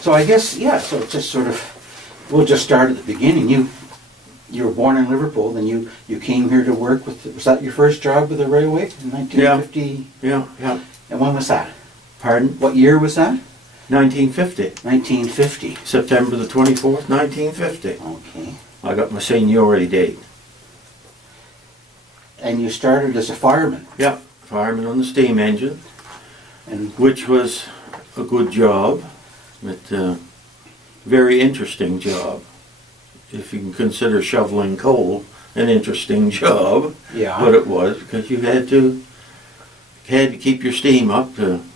So I guess, yeah, so it's just sort of, we'll just start at the beginning. You were born in Liverpool, then you came here to work with, was that your first job with the railway in 1950? Yeah. And when was that? Pardon? What year was that? 1950. 1950. September the 24th, 1950. Okay. I got my seniority date. And you started as a fireman. Yeah, fireman on the steam engine, And which was a good job, but very interesting job. If you can consider shoveling coal an interesting job, yeah. but it was, because you had to keep your steam up.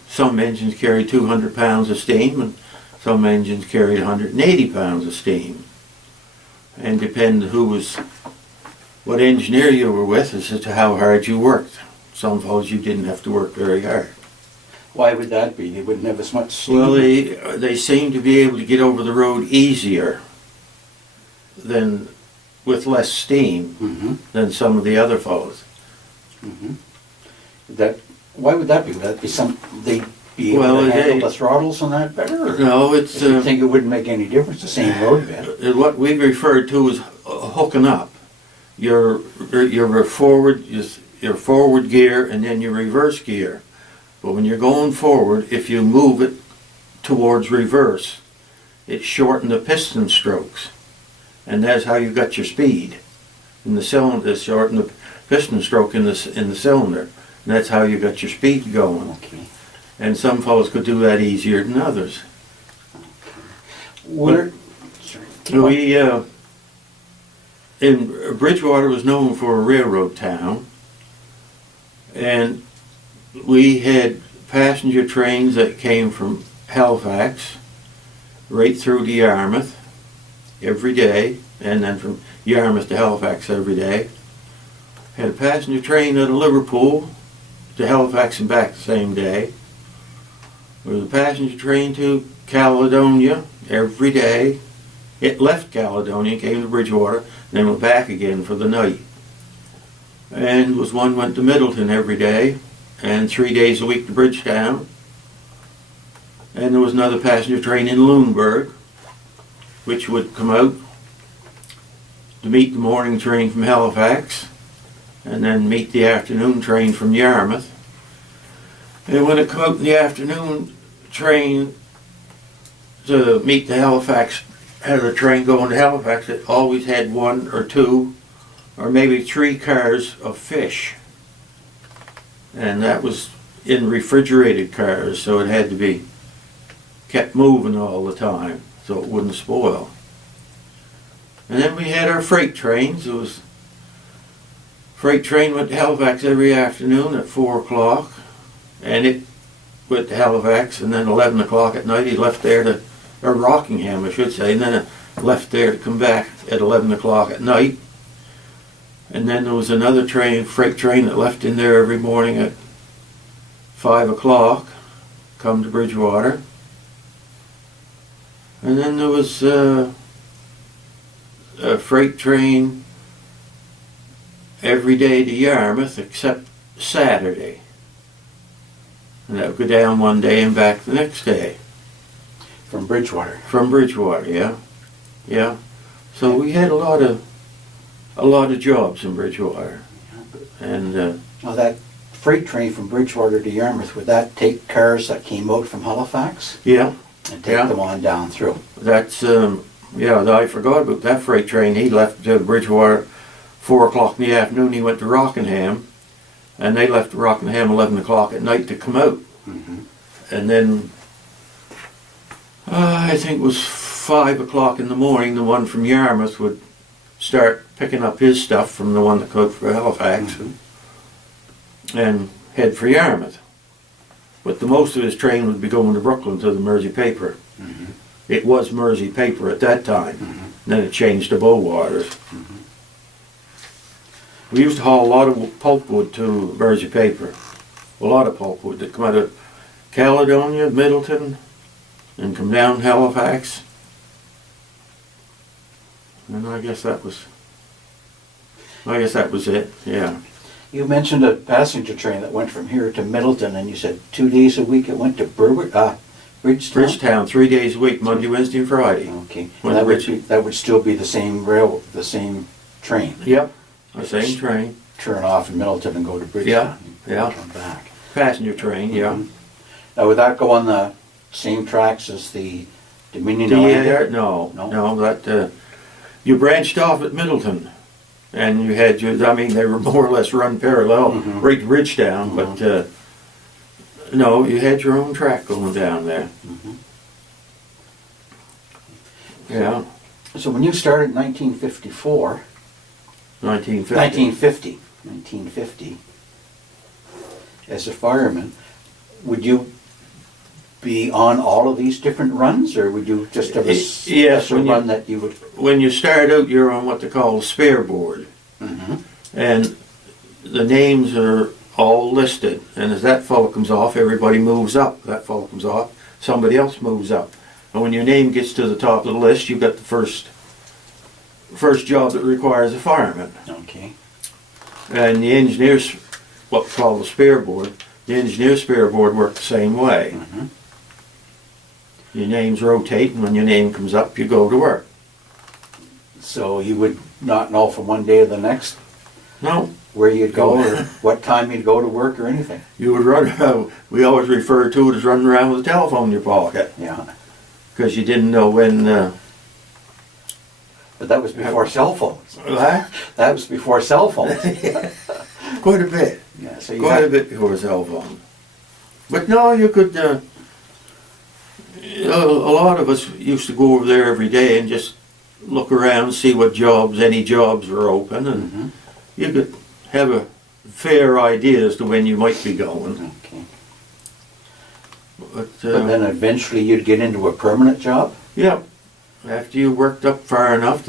Some engines carried 200 pounds of steam, and some engines carried 180 pounds of steam. And depend what engineer you were with as to how hard you worked. Some folks you didn't have to work very hard. Why would that be? They wouldn't have as much steam. Well, they seem to be able to get over the road easier than with less steam Mm-hmm. than some of the other fellows. Mm-hmm. Why would that be? Would that be they'd be able Well, to handle the throttles on that better? Or No, it's you think it wouldn't make any difference, the same road bed? what we refer to as hooking up. Your forward gear and then your reverse gear. But when you're going forward, if you move it towards reverse, it shortens the piston strokes. And that's how you got your speed. In the cylinder, shorten the piston stroke in the cylinder. And that's how you got your speed going. Okay. And some fellows could do that easier than others. Bridgewater was known for a railroad town, and we had passenger trains that came from Halifax right through to Yarmouth every day, and then from Yarmouth to Halifax every day. Had a passenger train out of Liverpool to Halifax and back the same day. There was a passenger train to Caledonia every day. It left Caledonia, came to Bridgewater, and then went back again for the night. And was one went to Middleton every day, and 3 days a week to Bridgetown. And there was another passenger train in Lüneburg, which would come out to meet the morning train from Halifax, and then meet the afternoon train from Yarmouth. And when it come out in the afternoon train to meet the Halifax, had a train going to Halifax, it always had 1 or 2 or maybe 3 cars of fish. And that was in refrigerated cars, so it had to be kept moving all the time so it wouldn't spoil. And then we had our freight trains. It was freight train went to Halifax every afternoon at 4 o'clock, and it went to Halifax, and then 11 o'clock at night he left there to, or Rockingham I should say, and then it left there to come back at 11 o'clock at night. And then there was another train, freight train, that left in there every morning at 5 o'clock, come to Bridgewater. And then there was a freight train every day to Yarmouth except Saturday. And that would go down one day and back the next day. From Bridgewater. From Bridgewater, yeah. Yeah. So we had a lot of jobs in Bridgewater. And Now that freight train from Bridgewater to Yarmouth, would that take cars that came out from Halifax yeah, and take them on down through? that's I forgot about that freight train. He left Bridgewater 4 o'clock in the afternoon. He went to Rockingham, and they left Rockingham 11 o'clock at night to come out. Mm-hmm. And then I think it was 5 o'clock in the morning, the one from Yarmouth would start picking up his stuff from the one that came for Halifax, and head for Yarmouth. But the most of his train would be going to Brooklyn to the Mersey Paper. Mm-hmm. It was Mersey Paper at that time. Mm-hmm. Then it changed to Bowwaters. Mm-hmm. We used to haul a lot of pulpwood to Mersey Paper. A lot of pulpwood that come out of Caledonia, Middleton, and come down Halifax. And I guess that was it, yeah. You mentioned a passenger train that went from here to Middleton, and you said 2 days a week it went to Bridgetown? Bridgetown, 3 days a week, Monday, Wednesday, and Friday. Okay. When That would Rich- be, that would still be the same the same train. Yep, the same train, Turn off in Middleton and go to Bridgetown. Yeah, and Come back. passenger train, yeah. Mhm. Now, would that go on the same tracks as the Dominion The Atlantic? no, No? no, that, you branched off at Middleton. And you had your, I mean, they were more or less run parallel, Mhm. right to Bridgetown, but, no, you had your own track going down there. Mhm. Yeah, So when you started in 1954, 1950. 1950, as a fireman, would you be on all of these different runs, or would you just have a Yes, special when you- run that you would? When you start out, you're on what they call a spare board. Mhm. And the names are all listed, and as that fellow comes off, everybody moves up. That fellow comes off, somebody else moves up. And when your name gets to the top of the list, you've got the first job that requires a fireman. Okay. And the engineers, what we call the spare board, the engineer spare board work the same way. Mhm. Your names rotate, and when your name comes up, you go to work. So you would not know from one day to the next No, where you'd go or what time you'd go to work or anything. you would run, we always refer to it as running around with a telephone in your pocket, Yeah. because you didn't know when, But that was before cell phones. what? That was before cell phones. Quite a bit. Yeah, so you Quite a had, bit before cell phone. But no, you could, a lot of us used to go over there every day and just look around, see what jobs, any jobs were open, and Mhm. you could have a fair idea as to when you might be going. Okay. But, But then eventually you'd get into a permanent job? yeah, after you worked up far enough,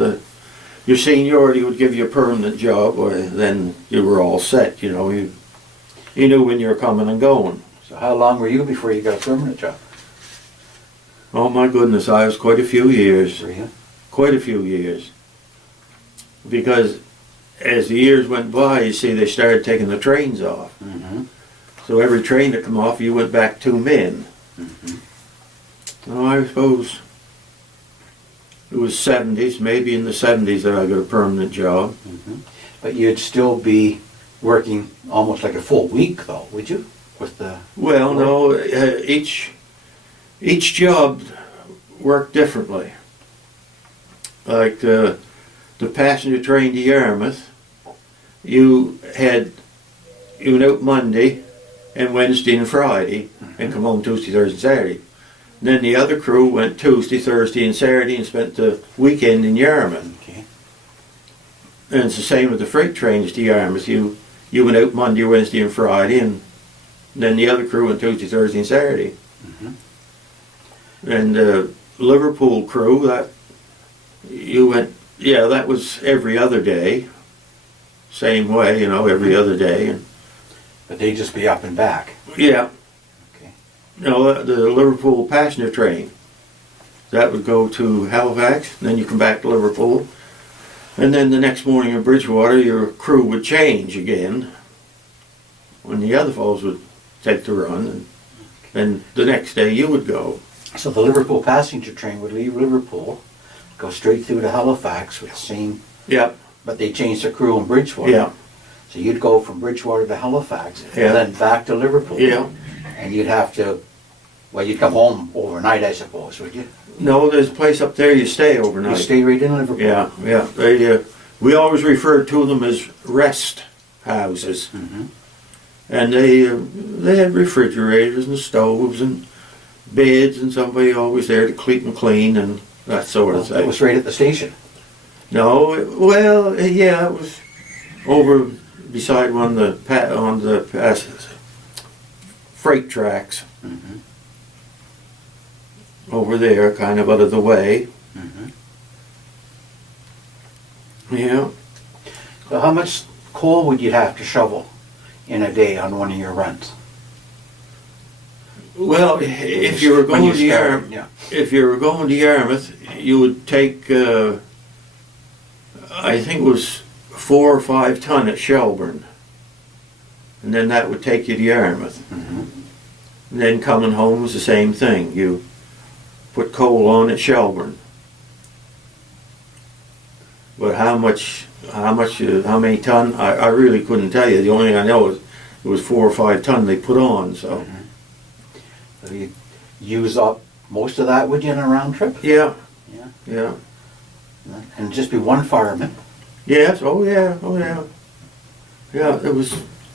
your seniority would give you a permanent job, or then you were all set, you know. You knew when you were coming and going. So how long were you before you got a permanent job? Oh my goodness, I was quite a few years. Were you? Quite a few years. Because as the years went by, you see, they started taking the trains off. Mm-hmm. So every train that come off, you went back 2 men. Mhm. Oh, I suppose it was 70s, maybe in the 70s that I got a permanent job. Mm-hmm. But you'd still be working almost like a full week though, would you? With the... Well, no, each job worked differently. Like the passenger train to Yarmouth, you went out Monday and Wednesday and Friday and come home Tuesday, Thursday, Saturday. And then the other crew went Tuesday, Thursday and Saturday and spent the weekend in Yarmouth. Okay. And it's the same with the freight trains to Yarmouth. You went out Monday, Wednesday and Friday, and then the other crew went Tuesday, Thursday and Saturday. Mhm. And Liverpool crew, that was every other day. Same way, you know, every other day. And But they'd just be up and back. yeah, Okay. you know, the Liverpool passenger train, that would go to Halifax, and then you come back to Liverpool. And then the next morning in Bridgewater, your crew would change again. When the other fellows would take the run, and then the next day you would go. So the Liverpool passenger train would leave Liverpool, go straight through to Halifax with the same, Yeah, but they changed the crew in Bridgewater. yeah, So you'd go from Bridgewater to Halifax, Yeah. and then back to Liverpool. yeah. And you'd have to, well, you'd come home overnight, I suppose, would you? No, there's a place up there you stay You overnight. stay right in Liverpool? Yeah, yeah. We always referred to them as rest houses. Mhm. And they had refrigerators and stoves and beds, and somebody always there to keep them clean and that sort of It thing. was right at the station. No, yeah, it was over beside one of the freight tracks Mhm. over there, kind of out of the way. Mhm. Yeah. So how much coal would you have to shovel in a day on one of your runs? Well, if you were When going you to started, Yarmouth, yeah. if you were going to Yarmouth, you would take, I think it was 4 or 5 ton at Shelburne, and then that would take you to Yarmouth. Mhm. And then coming home was the same thing. You put coal on at Shelburne. But how many ton, I really couldn't tell you. The only thing I know is it was 4 or 5 ton they put on, so. So you use up most of that, would you, in a round trip? Yeah, Yeah. yeah. And just be one fireman. Yes, oh yeah, oh yeah. Yeah,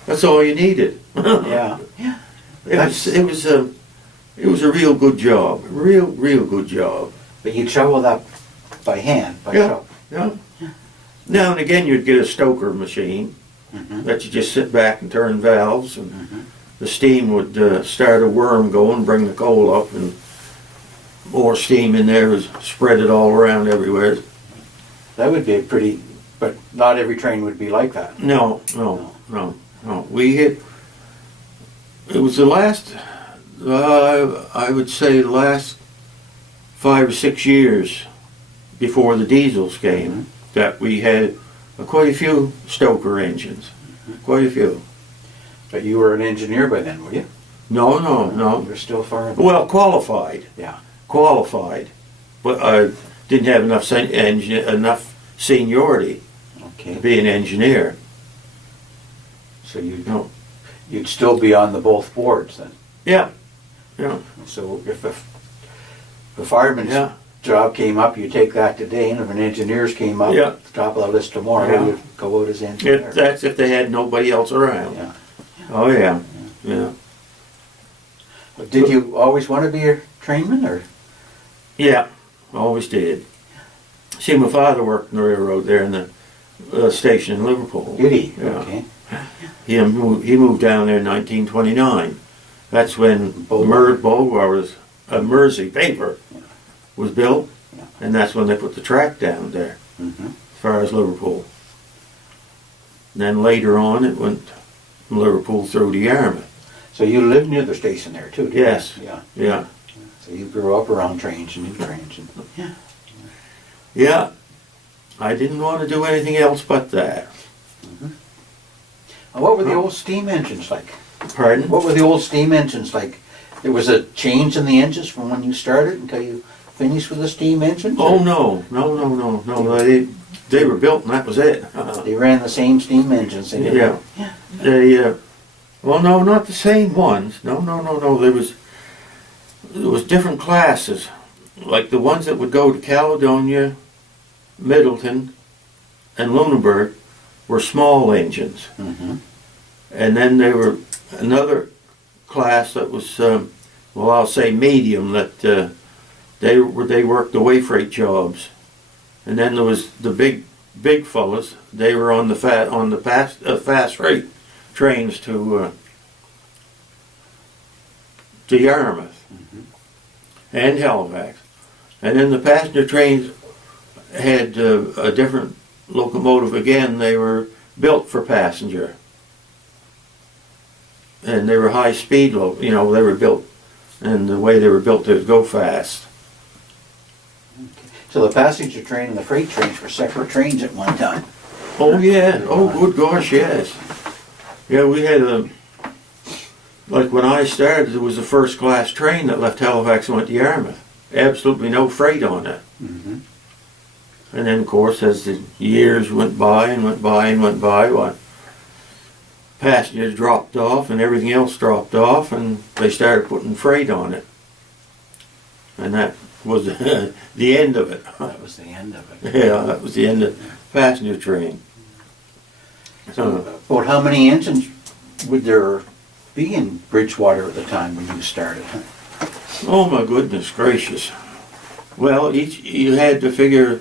that's all you needed. Yeah. Yeah. It was a real good job, real good job. But you shovel that by hand, by Yeah. shovel. Yeah. Now and again you'd get a stoker machine Mhm. that you just sit back and turn valves, and Mhm. the steam would start a worm going, bring the coal up, and more steam in there is spread it all around everywhere. That would be a pretty, but not every train would be like that. No. We hit. It was the last. I would say the last 5 or 6 years before the diesels came that we had quite a few stoker engines. Quite a few. But you were an engineer by then, were you? No. You're still far. Well, qualified. Yeah. Qualified, but I didn't have enough seniority to Okay. be an engineer. So No. you'd still be on the both boards then. Yeah. So if a fireman's Yeah. job came up, you take that today, and if an engineer's came up, Yeah. at the top of the list tomorrow, Yeah. you'd go out as engineer. That's if they had nobody else around. Yeah. Oh yeah. Yeah. But did you always want to be a trainman, or? Yeah. Always did. See, my father worked in the railroad there in the station in Liverpool. Did he? Yeah. Okay. He moved down there in 1929. That's when Bulgar was a Mersey paper was built, Yeah. and that's when they put the track down there Mm-hmm. as far as Liverpool. And then later on, it went from Liverpool through to Yarmouth. So you lived near the station there too, didn't you? Yes. Yeah. Yeah, So you grew up around trains and new trains. And, yeah. yeah. I didn't want to do anything else but that. And what were the old steam engines like? Pardon? What were the old steam engines like? There was a change in the engines from when you started until you finished with the steam engines? Oh or no. They were built and that was it. They ran the same steam engines. They didn't. Yeah. They, well, no, not the same ones. No. There was different classes. Like the ones that would go to Caledonia, Middleton, and Lunenburg were small engines. Mm-hmm. And then there were another class that was, well, I'll say medium, that they worked the way freight jobs. And then there was the big fellas. They were on the fast freight trains to Yarmouth and Halifax. And then the passenger trains had a different locomotive again. They were built for passenger. And they were high speed, they were built, and the way they were built, they would go fast. So the passenger train and the freight trains were separate trains at one time. Oh yeah, oh good gosh, yes. Yeah, we had like when I started, there was a first class train that left Halifax and went to Yarmouth. Absolutely no freight on it. Mm-hmm. And then of course, as the years went by, what? Passengers dropped off and everything else dropped off, and they started putting freight on it. And that was the end of it. That was the end of it. Yeah, that was the end of passenger train. About how many engines would there be in Bridgewater at the time when you started? Oh my goodness gracious. Well, you had to figure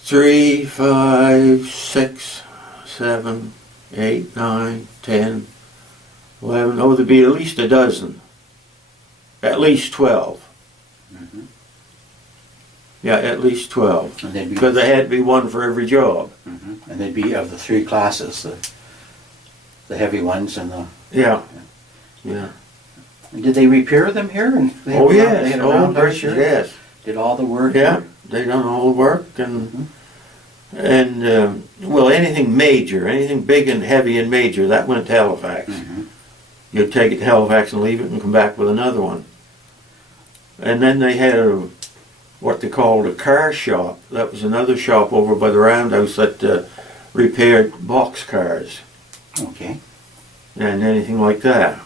3, 5, 6, 7, 8, 9, 10, 11. Oh, there'd be at least a dozen. At least 12. Mm-hmm. Yeah, at least 12. And they'd be, Because there had to be one for every job. mm-hmm. And they'd be of the three classes, the heavy ones and the. Yeah. Yeah. And did they repair them here? And they Oh had yes. they had Oh around gracious, here? yes. Did all the work? Yeah. here? They done all the work and well, anything major, anything big and heavy and major, that went to Halifax. Mm-hmm. you'd take it to Halifax and leave it and come back with another one. And then they had what they called a car shop. That was another shop over by the roundhouse that repaired box cars Okay. and anything like that.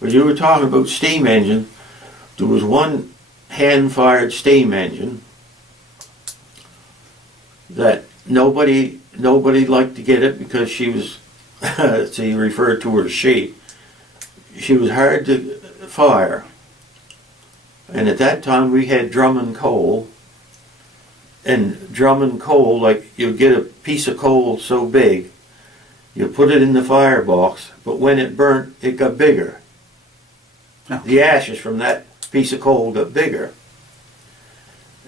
But you were talking about steam engine. There was one hand-fired steam engine that nobody liked to get it because she was, so you referred to her as she was hard to fire. And at that time we had drum and coal. And drum and coal, like you'd get a piece of coal so big, you put it in the firebox, but when it burnt, it got bigger. Oh. The ashes from that piece of coal got bigger.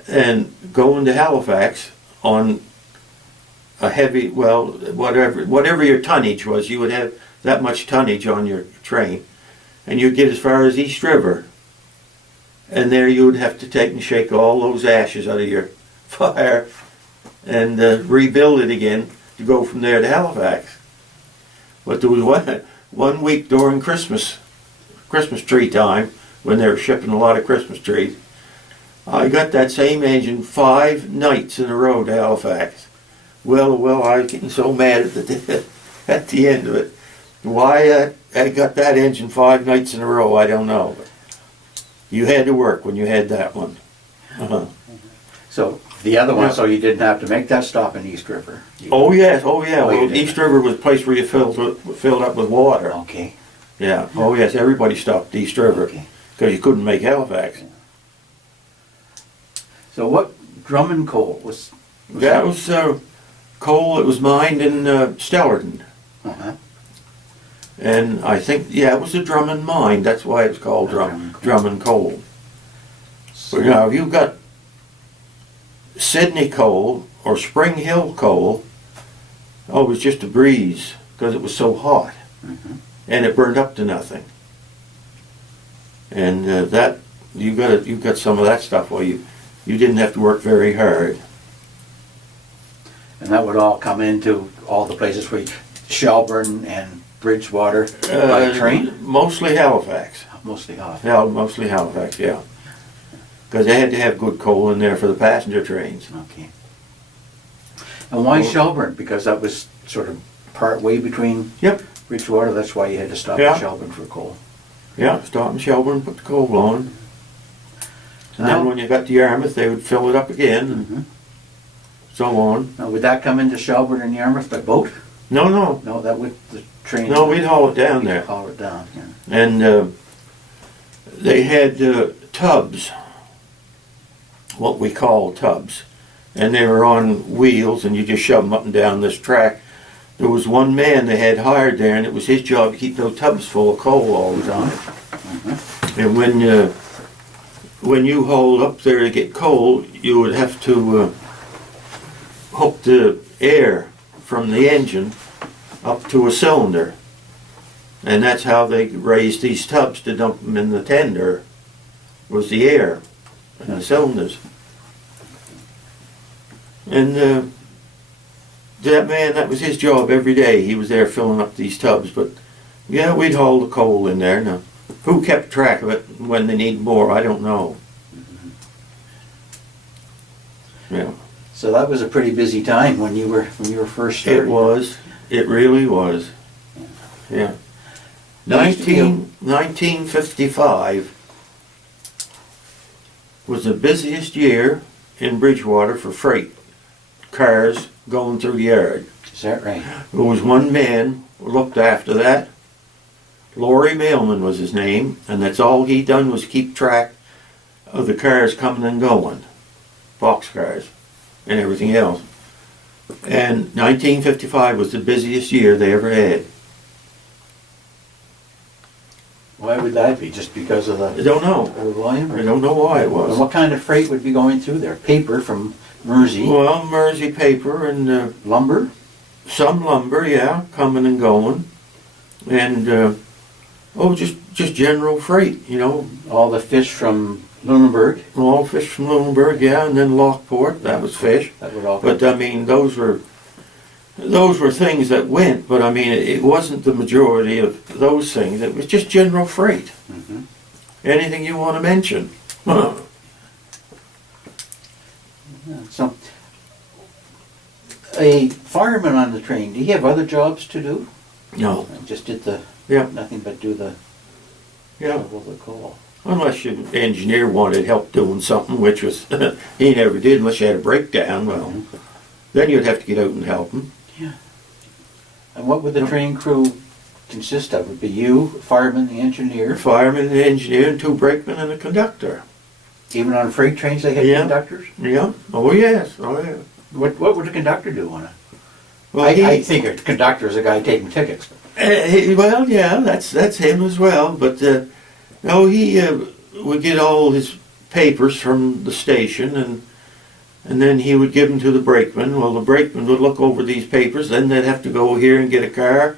And going to Halifax on a heavy, well, whatever your tonnage was, you would have that much tonnage on your train, and you'd get as far as East River. And there you would have to take and shake all those ashes out of your fire and rebuild it again to go from there to Halifax. But there was one week during Christmas tree time, when they were shipping a lot of Christmas trees, I got that same engine 5 nights in a row to Halifax. Well, I was getting so mad at the end of it. Why I got that engine 5 nights in a row, I don't know. But you had to work when you had that one. Uh-huh. So the other one, Yeah. so you didn't have to make that stop in East River. Oh yes, oh yeah. Oh, you Well, did. East River was a place where you filled up with water. Okay. Yeah. Oh yes, everybody stopped at East River Okay. because you couldn't make Halifax. So what drum and coal was That was coal that was mined in Stellarton. Uh-huh. And I think, yeah, it was a Drummond mine. That's why it's called Drummond Coal. So, But now, if you've got Sydney coal or Spring Hill coal, oh, it was just a breeze because it was so hot. Mhm. And it burned up to nothing. And that you got some of that stuff where you didn't have to work very hard. And that would all come into all the places where Shelburne and Bridgewater by train? Mostly Halifax. Mostly off. Yeah, mostly Halifax, yeah. Because they had to have good coal in there for the passenger trains. Okay. And why Well- Shelburne? Because that was sort of part way between Yep. Bridgewater, that's why you had to stop Yeah. at Shelburne for coal. Yeah, stop in Shelburne, put the coal on. And then Now- when you got to Yarmouth, they would fill it up again, and Mhm. so on. Now, would that come into Shelburne and Yarmouth by boat? No, No, that would, the train. no, we'd haul it down there. Haul it down, yeah. And they had tubs, what we call tubs. And they were on wheels, and you just shove them up and down this track. There was one man they had hired there, and it was his job to keep those tubs full of coal all the time. And when you hauled up there to get coal, you would have to hook the air from the engine up to a cylinder. And that's how they raised these tubs to dump them in the tender, was the air in the cylinders. And that man, that was his job every day. He was there filling up these tubs. But yeah, we'd haul the coal in there. Now, who kept track of it when they need more, I don't know. Yeah, So that was a pretty busy time when you were first starting. it was. It really was. Yeah. There used to be a- 1955 was the busiest year in Bridgewater for freight cars going through the yard. Is that right? There was one man who looked after that. Laurie Mailman was his name, and that's all he done was keep track of the cars coming and going, box cars and everything else. And 1955 was the busiest year they ever had. Why would that be? Just because of I the don't know. volume? I don't know why it And was. what kind of freight would be going through there? Paper from Mersey, Well, Mersey paper and lumber? some lumber, yeah, coming and going. And, just general freight, you know. All the fish from Lunenburg? All fish from Lunenburg, yeah, and then Lockport, that was fish. That would all But I mean, those were those were things that went, but I mean, it wasn't the majority of those things. It was just general freight. Mm-hmm. Anything you want to mention. So, a fireman on the train, do you have other jobs to do? No. Just did the, Yeah. nothing but do the, Yeah. what they call. Unless your engineer wanted help doing something, which was, he never did unless you had a breakdown. Well, then you'd have to get out and help him. And what would the train crew consist of? Would be you, fireman, the engineer? Fireman, the engineer, and 2 brakemen and a conductor. Even on freight trains they had Yeah. conductors? Yeah. Oh, yes. Oh, yeah. What would a conductor do on it? Well, I think a conductor is a guy taking tickets. Well, yeah, that's him as well. But no, he would get all his papers from the station, and then he would give them to the brakeman. Well, the brakeman would look over these papers. Then they'd have to go here and get a car,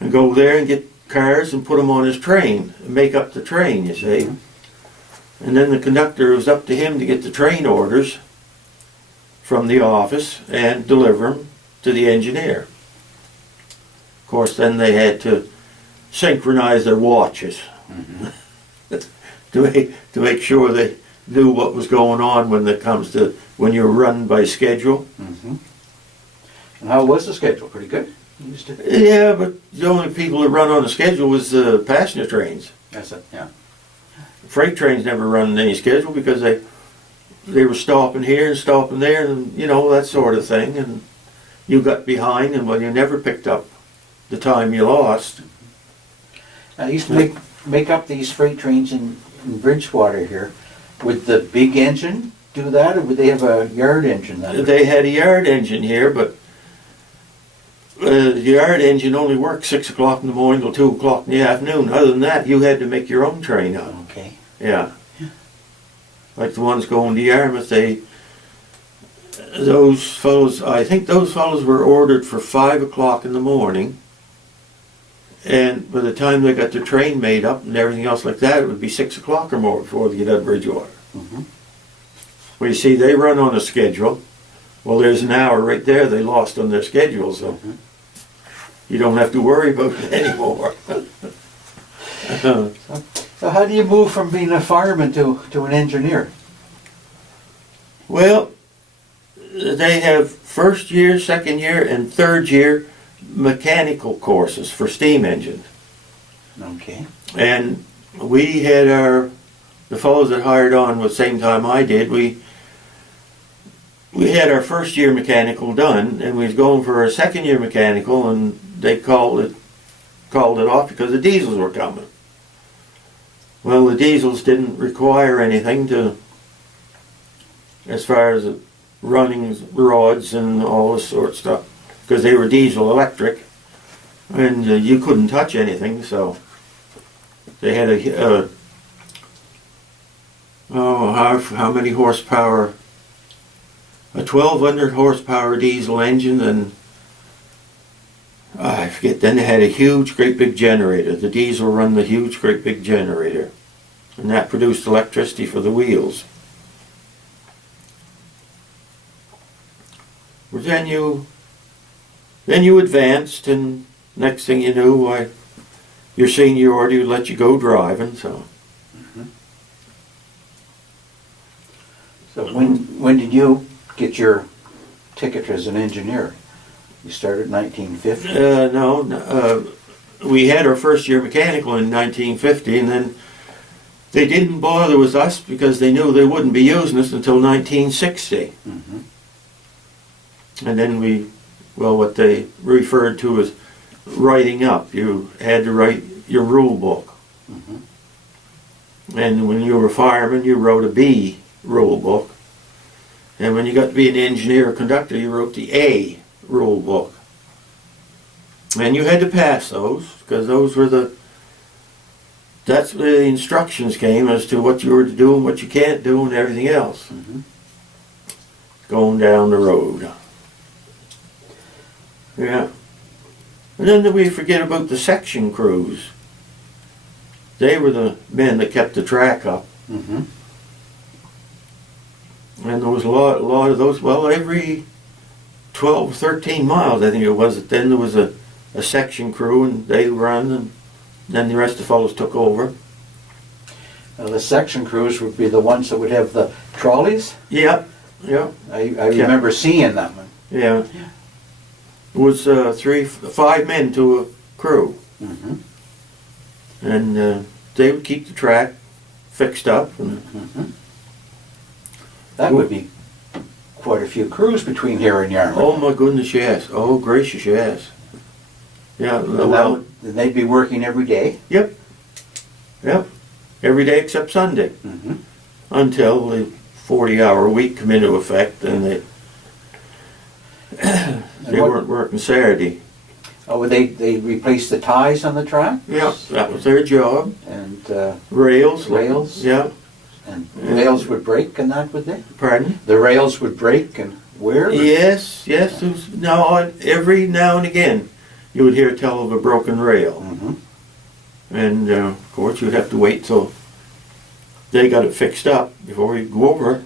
and go there and get cars and put them on his train, and make up the train. You see. And then the conductor, it was up to him to get the train orders from the office and deliver them to the engineer. Of course, then they had to synchronize their watches to make sure they knew what was going on when it comes to when you're run by schedule. Mm-hmm. And how was the schedule? Pretty good? You used to? Yeah, but the only people that run on the schedule was passenger trains. That's it, yeah. Freight trains never run any schedule because they were stopping here and stopping there, and you know, that sort of thing, and you got behind, and well, you never picked up the time you lost. I used to make up these freight trains in Bridgewater here. Would the big engine do that, or would they have a yard engine then? They had a yard engine here, but the yard engine only worked 6 o'clock in the morning till 2 o'clock in the afternoon. Other than that, you had to make your own train up. Okay. Yeah. Like the ones going to Yarmouth, those fellows, I think those fellows were ordered for 5 o'clock in the morning. And by the time they got their train made up and everything else like that, it would be 6 o'clock or more before they get out of Bridgewater. Mm-hmm. Well, you see, they run on a schedule. Well, there's an hour right there they lost on their schedule, so you don't have to worry about it anymore. So how do you move from being a fireman to an engineer? Well, they have first year, second year, and third year mechanical courses for steam engines. Okay. And we had the fellows that hired on the same time I did, we had our first year mechanical done, and we was going for our second year mechanical, and they called it off because the diesels were coming. Well, the diesels didn't require anything as far as running rods and all this sort of stuff, because they were diesel electric, and you couldn't touch anything, so they had how many horsepower? A 1,200 horsepower diesel engine, and I forget, then they had a huge, great big generator. The diesel run the huge, great big generator, and that produced electricity for the wheels. Well, then you advanced, and next thing you knew, your seniority would let you go driving. So, So when did you get your ticket as an engineer? You started in 1950? No, we had our first year mechanical in 1950, and then they didn't bother with us because they knew they wouldn't be using us until 1960. Mm-hmm. And then what they referred to as writing up. You had to write your rule book. Mm-hmm. And when you were a fireman, you wrote a B rule book. And when you got to be an engineer or conductor, you wrote the A rule book. And you had to pass those, because that's where the instructions came as to what you were to do and what you can't do and everything else. Mm-hmm. Going down the road. Yeah. And then we forget about the section crews. They were the men that kept the track up. Mm-hmm. And there was a lot of those. Well, every 12 or 13 miles, I think it was. Then there was a section crew, and they run, and then the rest of the fellows took over. The section crews would be the ones that would have the trolleys. Yep, yep, I remember seeing them. yeah. It was 5 men to a crew, Mm-hmm. and they would keep the track fixed up. And Mm-hmm. That would be quite a few crews between here and Yarmouth. oh my goodness, yes. Oh gracious, yes. Yeah, well, And they'd be working every day. yep, yep. Every day except Sunday, Mm-hmm. until the 40-hour week come into effect, and they weren't working Saturday. Oh, they replaced the ties on the track. Yeah, that was their job. And Rails. Rails? Yeah, and rails would break, and that would they? pardon? The rails would break, and where? Yes, yes. There was, no, every now and again you would hear tell of a broken rail. Mm-hmm. And of course you'd have to wait till they got it fixed up before you go over it.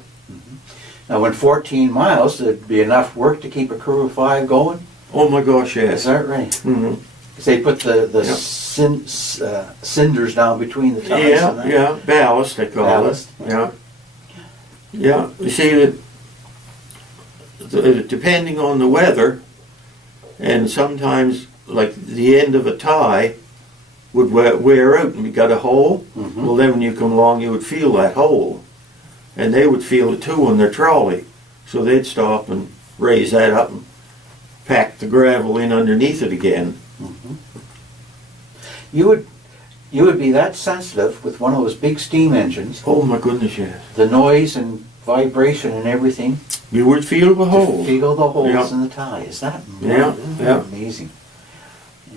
Now, in 14 miles, there'd be enough work to keep a crew of 5 going. Oh my gosh, Is yes. that right? Mm-hmm. 'Cause they put the Yeah. cinders down between the ties. Yeah, and that. yeah, ballast they call Ballast. it. Yeah, yeah. You see, depending on the weather, and sometimes like the end of a tie would wear out and we got a hole. Mhm. Well, then when you come along, you would feel that hole, and they would feel it too on their trolley. So they'd stop and raise that up and pack the gravel in underneath it again. You would be that sensitive with one of those big steam engines, Oh my goodness, yes. the noise and vibration and everything, You would feel the to hole. feel the holes Yeah. in the tie. Is that Yeah, yeah. amazing?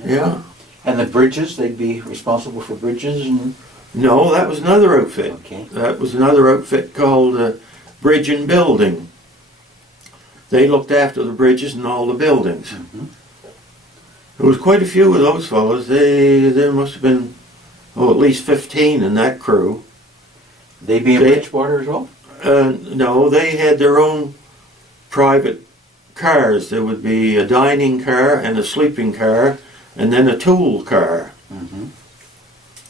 Yeah. And the bridges, they'd be responsible for bridges and No, that was another outfit. okay. That was another outfit called Bridge and Building. They looked after the bridges and all the buildings. Mhm. There was quite a few of those fellows. There must have been, at least 15 in that crew. They'd be in They- Bridgewater as well. No, they had their own private cars. There would be a dining car and a sleeping car, and then a tool car. Mm-hmm.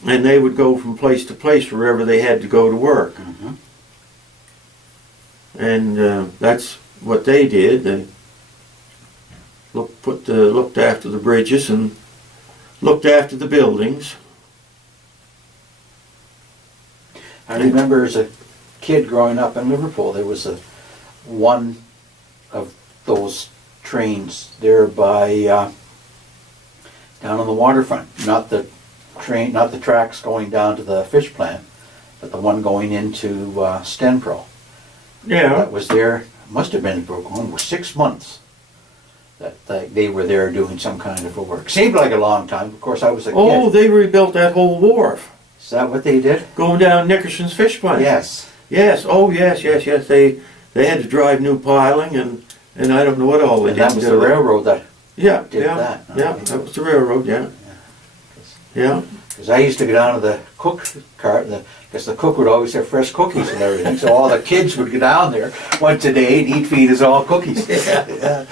And they would go from place to place wherever they had to go to work. Mm-hmm. And that's what they did. They looked after the bridges and looked after the buildings. I remember as a kid growing up in Liverpool, there was one of those trains there by down on the waterfront. Not the tracks going down to the fish plant, but the one going into Stenpro. Yeah. That was there. Must have been for almost 6 months. That they were there doing some kind of a work. Seemed like a long time. Of course, I was a Oh, kid. they rebuilt that whole wharf Is that what they did? going down Nickerson's fish plant. Yes. Yes. Oh, yes, yes, yes. They had to drive new piling and I don't know what all they And did. that was the railroad that. Yeah, did yeah, that. yeah. That was the railroad. Yeah, yeah. Because I used to go down to the cook cart, because the cook would always have fresh cookies and everything. So all the kids would go down there once a day and he'd feed us all cookies. Yeah.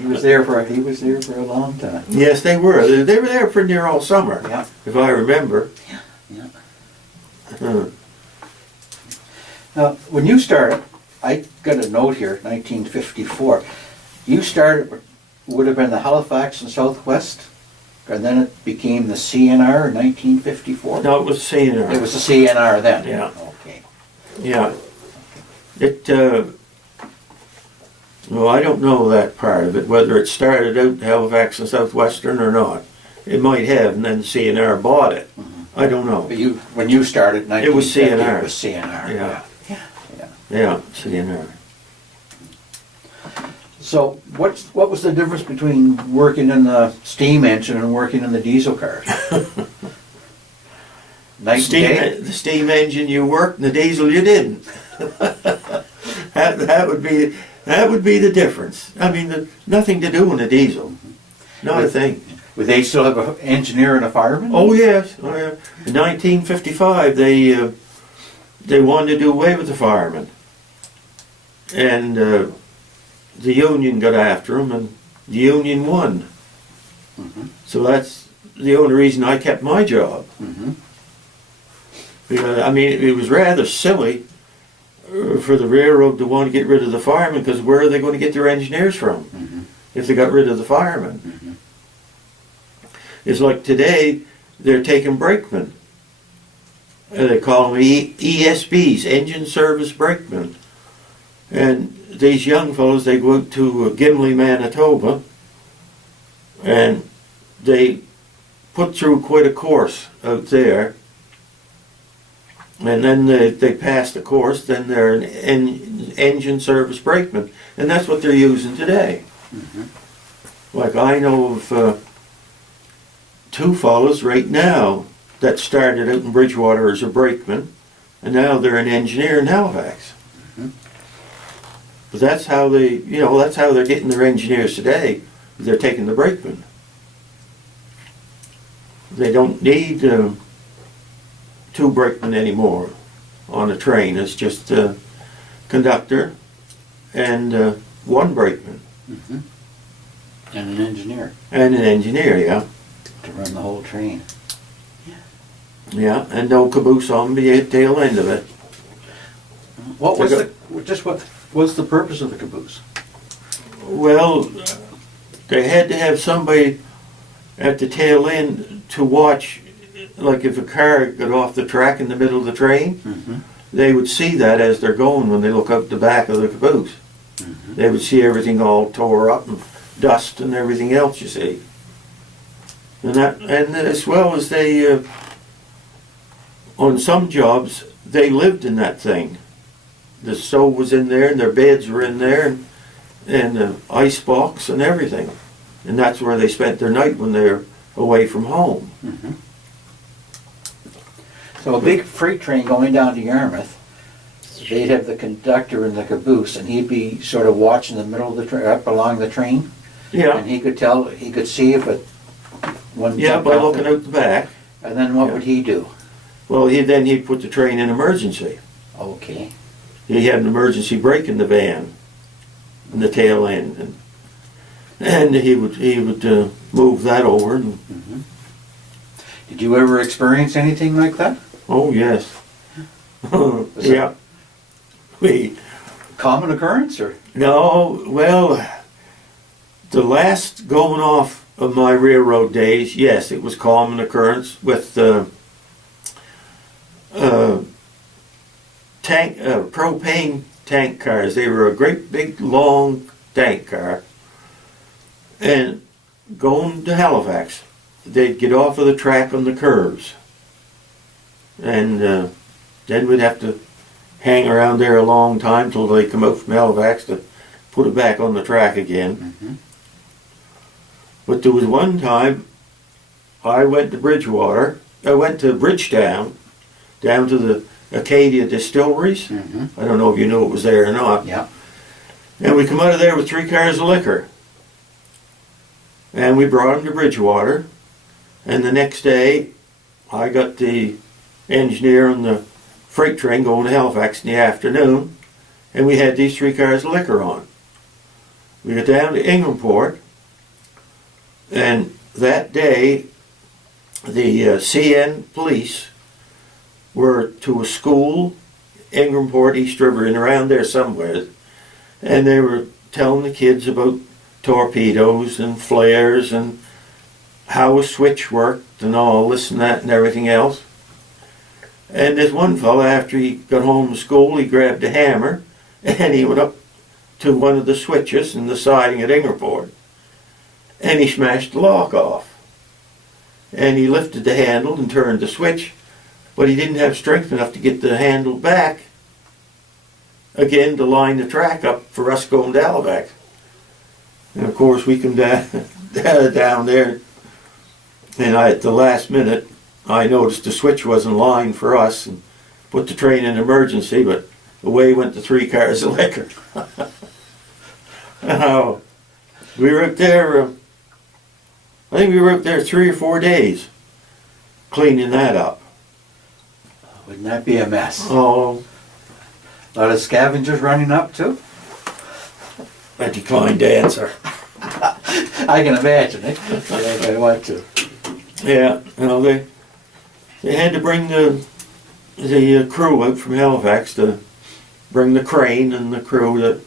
He was there for a long time. Yes, they were. They were there pretty near all summer, Yeah. if I remember. Yeah. Uh, Now, when you started, I got a note here, 1954. You started, would have been the Halifax and Southwest, and then it became the CNR in 1954. no, it was CNR. It was the CNR then. Yeah. Okay. Yeah. It, well, I don't know that part of it, whether it started out Halifax and Southwestern or not. It might have, and then CNR bought it. I don't know. But when you started in It was 1950, CNR. it was CNR. Yeah. Yeah. Yeah, CNR. So what was the difference between working in the steam engine and working in the diesel cars? Night and day? The steam engine you worked, and the diesel you didn't. that would be the difference. I mean, nothing to do in a diesel. Not a thing. Would they still have an engineer and a fireman? Oh yes. Oh, yeah. In 1955, they wanted to do away with the firemen, and the union got after them, and the union won. Mhm. So that's the only reason I kept my job. Mhm. Because, I mean, it was rather silly for the railroad to want to get rid of the firemen, because where are they going to get their engineers from Mhm. if they got rid of the firemen? Mhm. It's like today they're taking brakemen. They call them ESBs, engine service brakemen. And these young fellows, they go out to Gimli, Manitoba, and they put through quite a course out there. And then they pass the course, then they're an engine service brakeman. And that's what they're using today. Mhm. Like I know of two fellows right now that started out in Bridgewater as a brakeman, and now they're an engineer in Halifax. Mhm. But that's how that's how they're getting their engineers today. They're taking the brakeman. They don't need two brakemen anymore on a train. It's just a conductor and one brakeman. Mhm. And an engineer And an engineer, yeah. to run the whole train. Yeah, and no caboose on the tail end of it. What was Take what was the purpose of the caboose? Well, they had to have somebody at the tail end to watch, like if a car got off the track in the middle of the train, Mm-hmm. they would see that as they're going when they look out the back of the caboose. Mm-hmm. They would see everything all tore up and dust and everything else, you see. And as well as they, on some jobs, they lived in that thing. The stove was in there and their beds were in there and the ice box and everything. And that's where they spent their night when they were away from home. Mm-hmm. So a big freight train going down to Yarmouth, they'd have the conductor in the caboose, and he'd be sort of watching the middle of the train, up along the train, Yeah, and he could see if it one yeah, jumped by off looking out the back. and then what Yeah. would he do? Well, he'd put the train in emergency. Okay. He had an emergency brake in the van, in the tail end, and he would move that over. And, Mm-hmm. Did you ever experience anything like that? oh yes, yeah. We Common occurrence, or? no, well, the last going off of my railroad days, yes, it was common occurrence with propane tank cars. They were a great big long tank car, and going to Halifax, they'd get off of the track on the curves, and then we'd have to hang around there a long time till they come out from Halifax to put it back on the track again. Mm-hmm. But there was one time I went to Bridgewater. I went to Bridgetown, down to the Acadia distilleries. Mm-hmm. I don't know if you knew it was there or not. Yeah. And we come out of there with 3 cars of liquor. And we brought them to Bridgewater. And the next day, I got the engineer on the freight train going to Halifax in the afternoon. And we had these 3 cars of liquor on. We got down to Inghamport. And that day, the CN police were to a school, Inghamport, East River, and around there somewhere. And they were telling the kids about torpedoes and flares and how a switch worked and all this and that and everything else. And this one fella, after he got home from school, he grabbed a hammer and he went up to one of the switches in the siding at Inghamport. And he smashed the lock off. And he lifted the handle and turned the switch, but he didn't have strength enough to get the handle back again to line the track up for us going to Halifax. And of course we come down, down there, and at the last minute I noticed the switch wasn't lined for us and put the train in emergency, but away went the 3 cars of liquor. Oh, we were up there, I think we were up there 3 or 4 days cleaning that up. Wouldn't that be a mess? Oh, A lot of scavengers running up too? I declined to answer. I can imagine it, if I want to. Yeah, they had to bring the crew out from Halifax to bring the crane and the crew that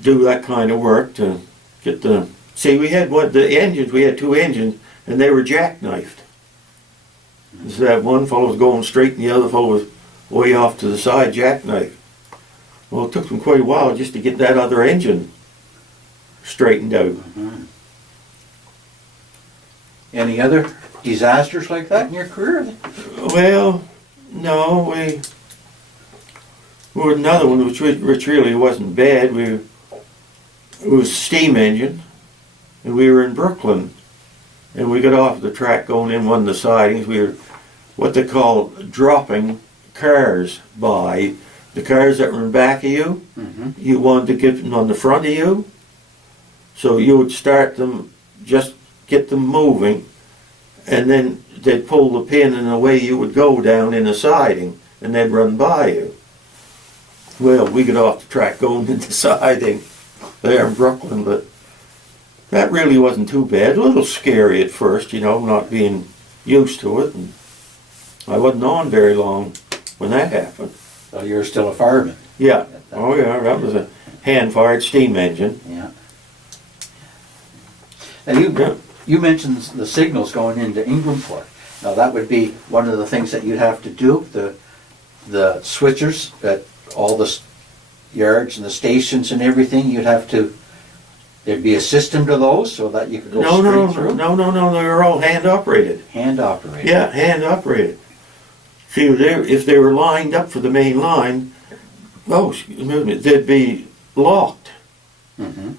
do that kind of work to get the. See, we had the engines. We had two engines, and they were jackknifed. So that one fellow was going straight, and the other fellow was way off to the side, jackknife. Well, it took them quite a while just to get that other engine straightened out. Mm-hmm. Any other disasters like that in your career? Well, no, we were another one which really wasn't bad. It was a steam engine, and we were in Brooklyn, and we got off the track going in one of the sidings. We were what they call dropping cars by. The cars that were in back of you, Mm-hmm. you wanted to get them on the front of you, so you would start them, just get them moving, and then they'd pull the pin and away you would go down in the siding, and they'd run by you. Well, we got off the track going into siding there in Brooklyn, but that really wasn't too bad. A little scary at first, not being used to it. And I wasn't on very long when that happened. So you're still a fireman? Yeah. Oh yeah, that was a hand-fired steam engine. Yeah. Now you mentioned the signals going into Ingrimport. Now that would be one of the things that you'd have to do, the switchers at all the yards and the stations and everything, there'd be a system to those so that you could go straight through? No, they were all hand operated. Hand operated? Yeah, hand operated. See, if they were lined up for the main line, they'd be locked. Mm-hmm.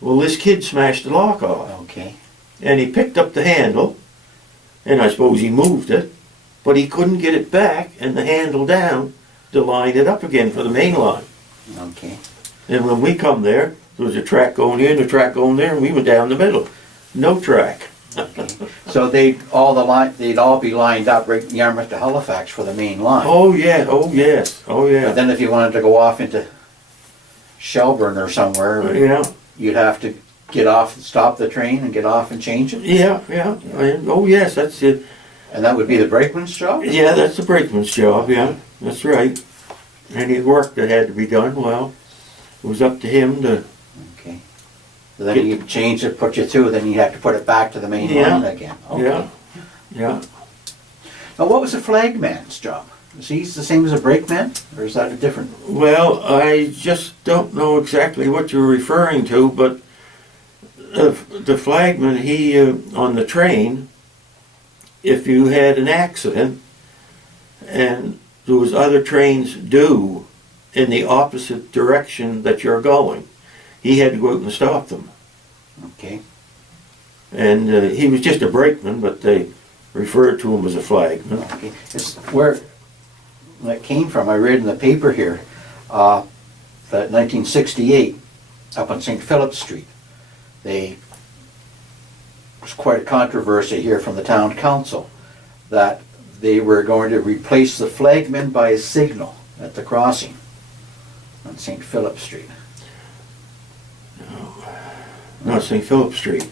Well, this kid smashed the lock off. Okay. And he picked up the handle, and I suppose he moved it, but he couldn't get it back and the handle down to line it up again for the main line. Okay. And when we come there was a track going here and a track going there, and we went down the middle. No track. Okay. So they'd all be lined up right from Yarmouth to Halifax for the main line. Oh yeah, oh yes, oh But yeah. then if you wanted to go off into Shelburne or somewhere, Yeah, you'd have to get off, stop the train and get off and change it? yeah. Oh yes, that's it. And that would be the brakeman's job? Yeah, that's the brakeman's job, yeah, that's right. Any work that had to be done, well, it was up to him to. Okay. So then you change it, put you through, then you have to put it back to the main Yeah. line again? Okay. Yeah. Now what was the flagman's job? Is he the same as a brakeman? Or is that a different? Well, I just don't know exactly what you're referring to, but the flagman, he, on the train, if you had an accident and there was other trains due in the opposite direction that you're going, he had to go out and stop them. Okay. And he was just a brakeman, but they referred to him as a flagman. Okay. It's where that came from, I read in the paper here, that 1968, up on St. Philip Street, there was quite a controversy here from the town council that they were going to replace the flagman by a signal at the crossing on St. Philip Street. Not St. Philip Street.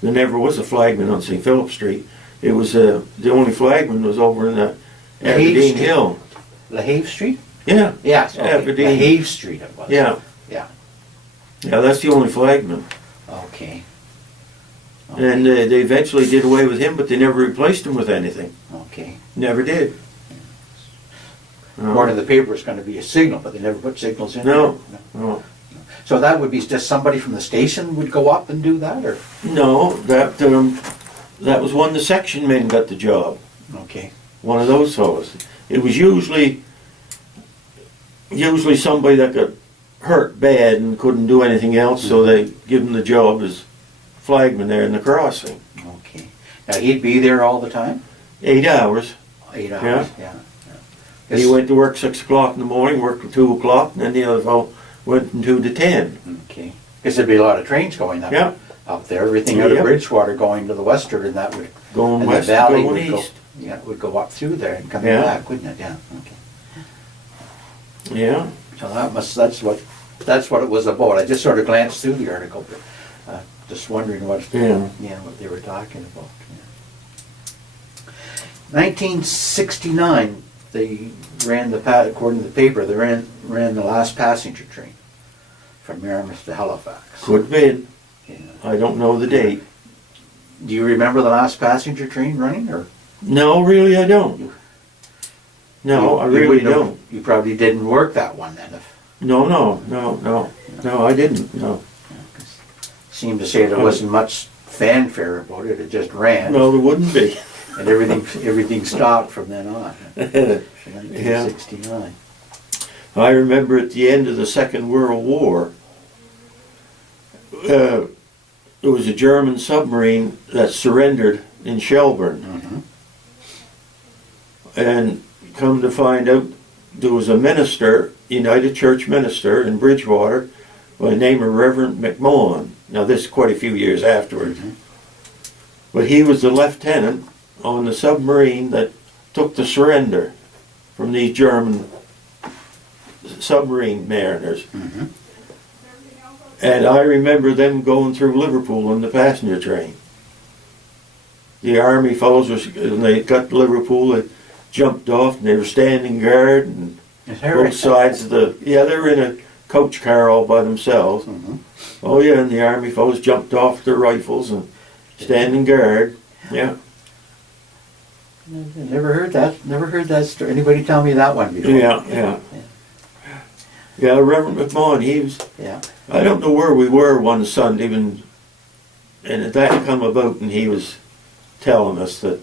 There never was a flagman on St. Philip Street. It was the only flagman was over in the Aberdeen Street. Hill. LaHave Street? Yeah. Yes, okay. Aberdeen. LaHave Street it was. Yeah. Yeah. Yeah, that's the only flagman. Okay. And they eventually did away with him, but they never replaced him with anything. Okay. Never did. According to the paper, it's going to be a signal, but they never put signals in No. there. No. So that would be just somebody from the station would go up and do that, or? No, that was when the section men got the job. Okay. One of those fellows. It was usually somebody that got hurt bad and couldn't do anything else, so they give him the job as flagman there in the crossing. Okay. Now he'd be there all the time? 8 hours. 8 hours, yeah. He went to work 6 o'clock in the morning, worked till 2 o'clock, and then the other fellow went from 2 to 10. Okay. Because there'd be a lot of trains going up. Yeah. Up there, everything out of Yep. Bridgewater going to the western, and that would, Going and west, the valley going would go, east. yeah, would go up through there and come Yeah. back, wouldn't it? Yeah. Okay. Yeah. So that's what that's what it was about. I just sort of glanced through the article, but just wondering what, Yeah. what they were talking about. Yeah. 1969, they ran according to the paper, they ran the last passenger train from Yarmouth to Halifax. Could be. Yeah. I don't know the date. Do you remember the last passenger train running, or? No, really, I don't. No, I really wouldn't have- don't. You probably didn't work that one then. No, I didn't. No. Seemed to say there wasn't much fanfare about it. It just ran, No, there wouldn't be. and everything stopped from then on. In 1969. I remember at the end of the Second World War, there was a German submarine that surrendered in Shelburne. Mhm. And come to find out, there was a minister, United Church minister in Bridgewater, by the name of Reverend McMahon. Now this is quite a few years afterwards. Mhm. But he was the lieutenant on the submarine that took the surrender from these German submarine mariners. Mhm. And I remember them going through Liverpool on the passenger train. The army fellows, when they got to Liverpool, they jumped off and they were standing guard and Is that both right? sides of the, they were in a coach car all by themselves. Mhm. Oh yeah, and the army fellows jumped off their rifles and standing guard. Yeah. Never heard that. Never heard that story. Anybody tell me that one before? Yeah. Yeah, Reverend McMahon, he was, Yeah. I don't know where we were one Sunday when, and that come about and he was telling us that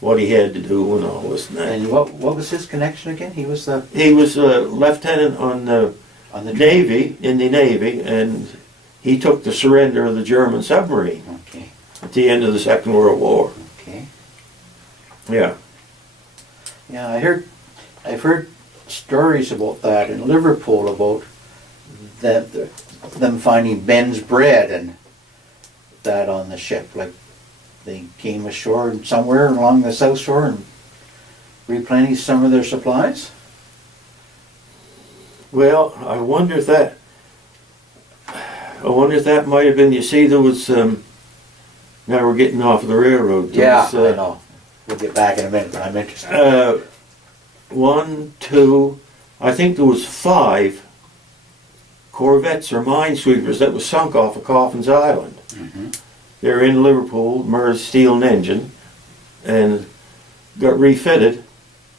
what he had to do and all this and that. And what was his connection again? He was He was a lieutenant on the on the Navy, in the Navy, and he took the surrender of the German submarine Okay. at the end of the Second World War. Okay. Yeah. Yeah, I've heard stories about that in Liverpool about them finding Ben's bread and that on the ship. Like they came ashore and somewhere along the South Shore and replenished some of their supplies. Well, I wonder if that might have been, you see there was, now we're getting off of the railroad. There Yeah, was, I know. We'll get back in a minute, but I'm interested. 1, 2, I think there was 5 corvettes or minesweepers that was sunk off of Coffin's Island. Mhm. They're in Liverpool, Mersey steel and engine, and got refitted.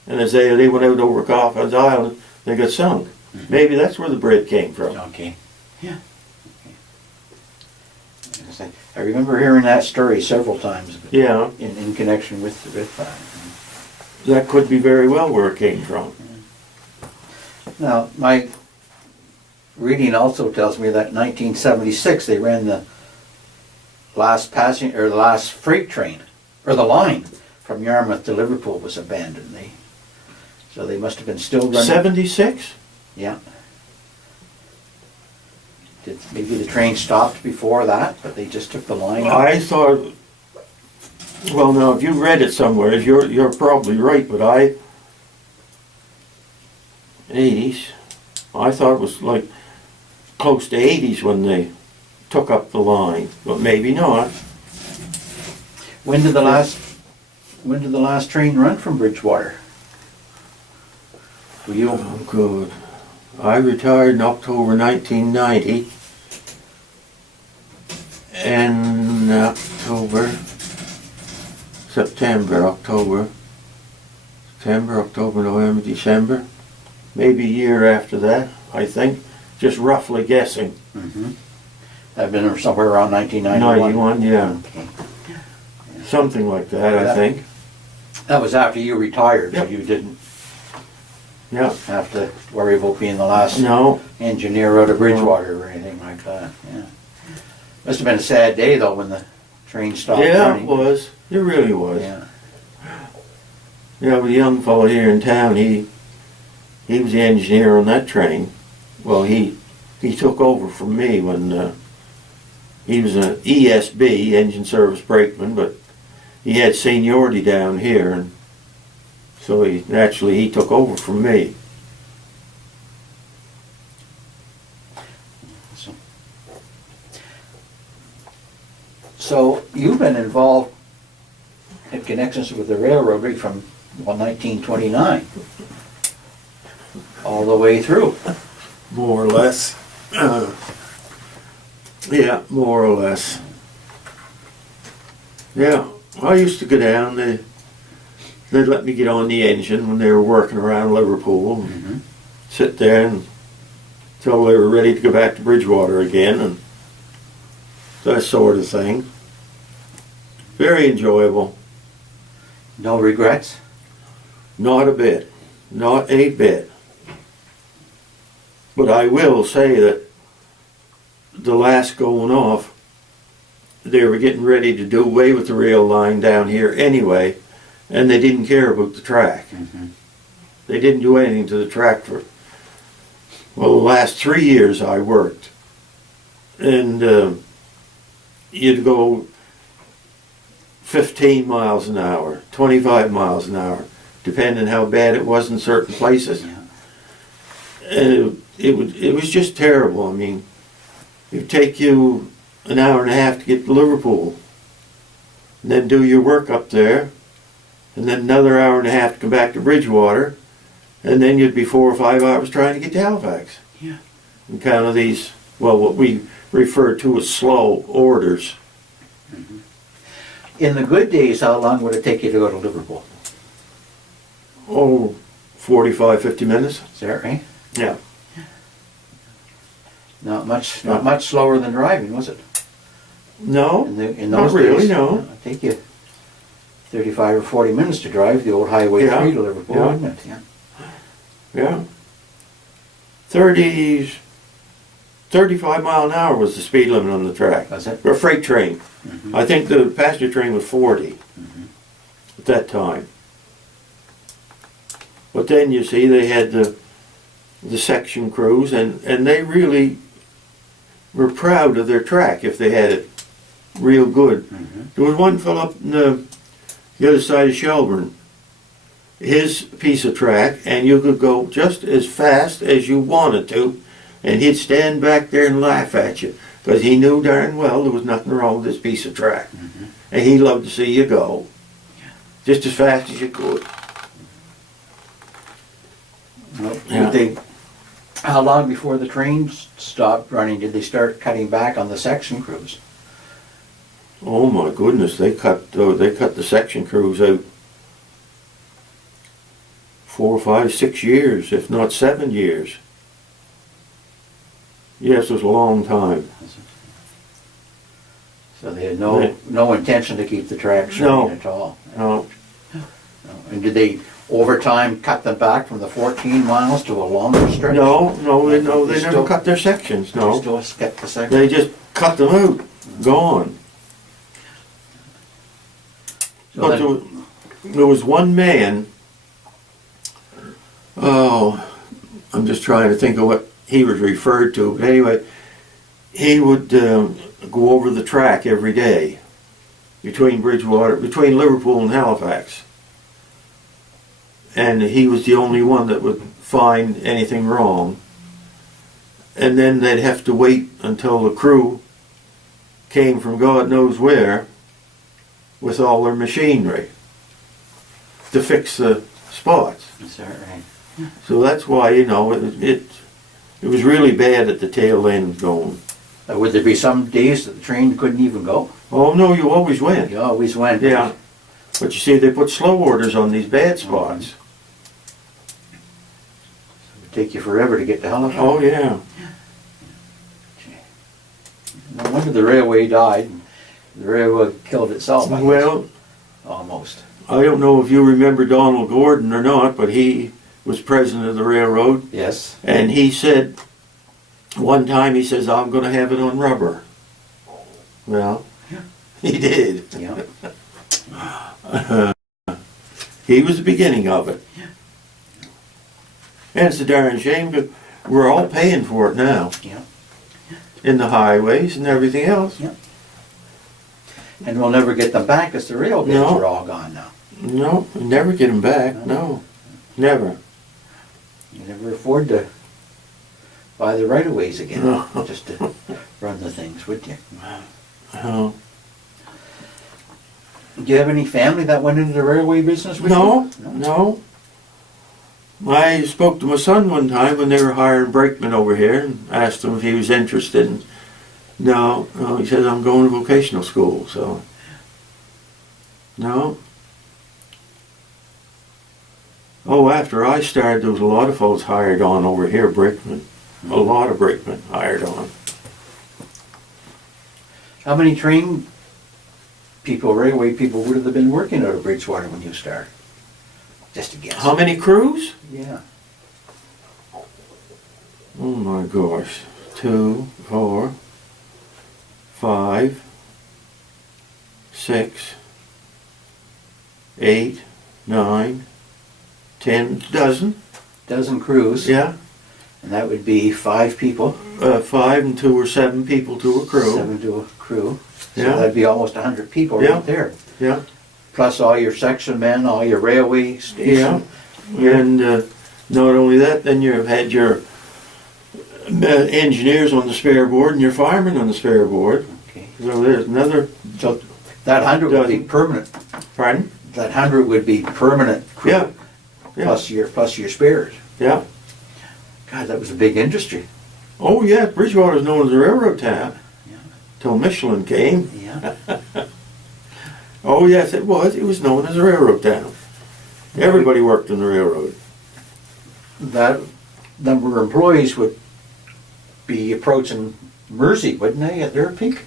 And as they went out over Coffin's Island, they got sunk. Mhm. Maybe that's where the bread came from. Okay. Yeah. Okay. I remember hearing that story several times Yeah, in connection with that. that could be very well where it came from. Now, my reading also tells me that in 1976 they ran the last the last freight train, or the line from Yarmouth to Liverpool was abandoned. So they must have been still running. 76? Yeah. Maybe the train stopped before that, but they just took the line. I thought, well now if you read it somewhere, you're probably right, but 80s, I thought it was like close to 80s when they took up the line, but maybe not. When did the last train run from Bridgewater? Were you? Oh, good. I retired in October 1990. And September, October, November, December. Maybe a year after that, I think. Just roughly guessing. Mm-hmm. I've been somewhere around 1991. 91, yeah. Okay. Something like that, I think. That was after you retired, Yep. so you didn't Yeah. have to worry about being the last No. engineer out of Bridgewater or anything like that. Yeah. Must have been a sad day though when the train stopped Yeah, running. it was. It really was. Yeah. Yeah, with a young fellow here in town, he was the engineer on that train. Well, he took over from me when he was an ESB, engine service brakeman, but he had seniority down here, and so he took over from me. So you've been involved in connections with the railroad right from, well, 1929, all the way through. More or less. Yeah, more or less. Yeah, I used to go down. They'd let me get on the engine when they were working around Liverpool. And sit there until they were ready to go back to Bridgewater again, and that sort of thing. Very enjoyable. No regrets? Not a bit. Not a bit. But I will say that the last going off, they were getting ready to do away with the rail line down here anyway, and they didn't care about the track. They didn't do anything to the track for, well, the last 3 years I worked. And you'd go 15 miles an hour, 25 miles an hour, depending how bad it was in certain places. Yeah. And it was just terrible. I mean, it'd take you an hour and a half to get to Liverpool, and then do your work up there, and then another hour and a half to come back to Bridgewater, and then you'd be 4 or 5 hours trying to get to Halifax. Yeah. And kind of these, well, what we refer to as slow orders. In the good days, how long would it take you to go to Liverpool? Oh, 45, 50 minutes. Is that right? Yeah. Not much slower than driving, was it? No, In not those really, days? no. It'd take you 35 or 40 minutes to drive the old Highway Yeah. 3 to Liverpool, Yeah. wouldn't it? Yeah. Yeah. 35 mile an hour was the speed limit on the track. Was it? For a freight train. I think the passenger train was 40 at that time. But then you see they had the section crews, and they really were proud of their track if they had it real good. There was one fellow up in the other side of Shelburne, his piece of track, and you could go just as fast as you wanted to, and he'd stand back there and laugh at you, because he knew darn well there was nothing wrong with this piece of track. And he loved to see you go just as fast as you could. Well, Yeah. How long before the trains stopped running did they start cutting back on the section crews? Oh my goodness, they cut the section crews out 4, 5, 6 years, if not 7 years. Yes, it was a long time. So they had no intention to keep the tracks No. running at all. No, And did they over time cut them back from the 14 miles to a longer stretch? they They never still- cut their sections, They no. still kept the section? They just cut them out, gone. So But then- there was one man, oh, I'm just trying to think of what he was referred to, but anyway, he would go over the track every day between Liverpool and Halifax. And he was the only one that would find anything wrong. And then they'd have to wait until the crew came from God knows where with all their machinery to fix the spots. Is that right? So that's why, it was really bad at the tail end going. Would there be some days that the train couldn't even go? Oh no, you always win. You always went. Yeah. But you see, they put slow orders on these bad spots. It would take you forever to get to Halifax. Oh yeah. No wonder the railway died. The railway killed itself, I guess. Well, Almost. I don't know if you remember Donald Gordon or not, but he was president of the railroad, Yes. and he said, one time he says, I'm going to have it on rubber. Well, he did. Yeah. He was the beginning of it. And it's a darn shame, but we're all paying for it now. Yeah. In the highways and everything else. And we'll never get them back because the rail beds No. are all gone now. No, we never get them back. No, never. You never afford to buy the right of ways again, No. just to run the things, would you? Oh. Do you have any family that went into the railway business with No, you? no. I spoke to my son one time when they were hiring brakemen over here and asked him if he was interested. And no, he said, I'm going to vocational school, so. No. Oh, after I started, there was a lot of folks hired on over here, brakemen. A lot of brakemen hired on. How many train people, railway people, would have been working out of Bridgewater when you started? Just a guess. How many crews? Yeah. Oh my gosh. 2, 4, 5, 6, 8, 9, 10, dozen. Dozen crews. Yeah. And that would be 5 people. 5 and 2 or 7 people to a crew. 7 to a crew. So Yeah. that'd be almost 100 people Yeah. right there. Yeah. Plus all your section men, all your railway station. And not only that, then you had your engineers on the spare board and your firemen on the spare board. Okay. So there's another. So that 100 would be Dozen. permanent. Pardon? That 100 would be permanent crew. Yeah. Yeah. Plus your spares. Yeah. God, that was a big industry. Oh yeah, Bridgewater was known as a railroad town. Yeah. Till Michelin came. Yeah. Oh yes, it was. It was known as a railroad town. Everybody worked in the railroad. That number of employees would be approaching Mersey, wouldn't they, at their peak?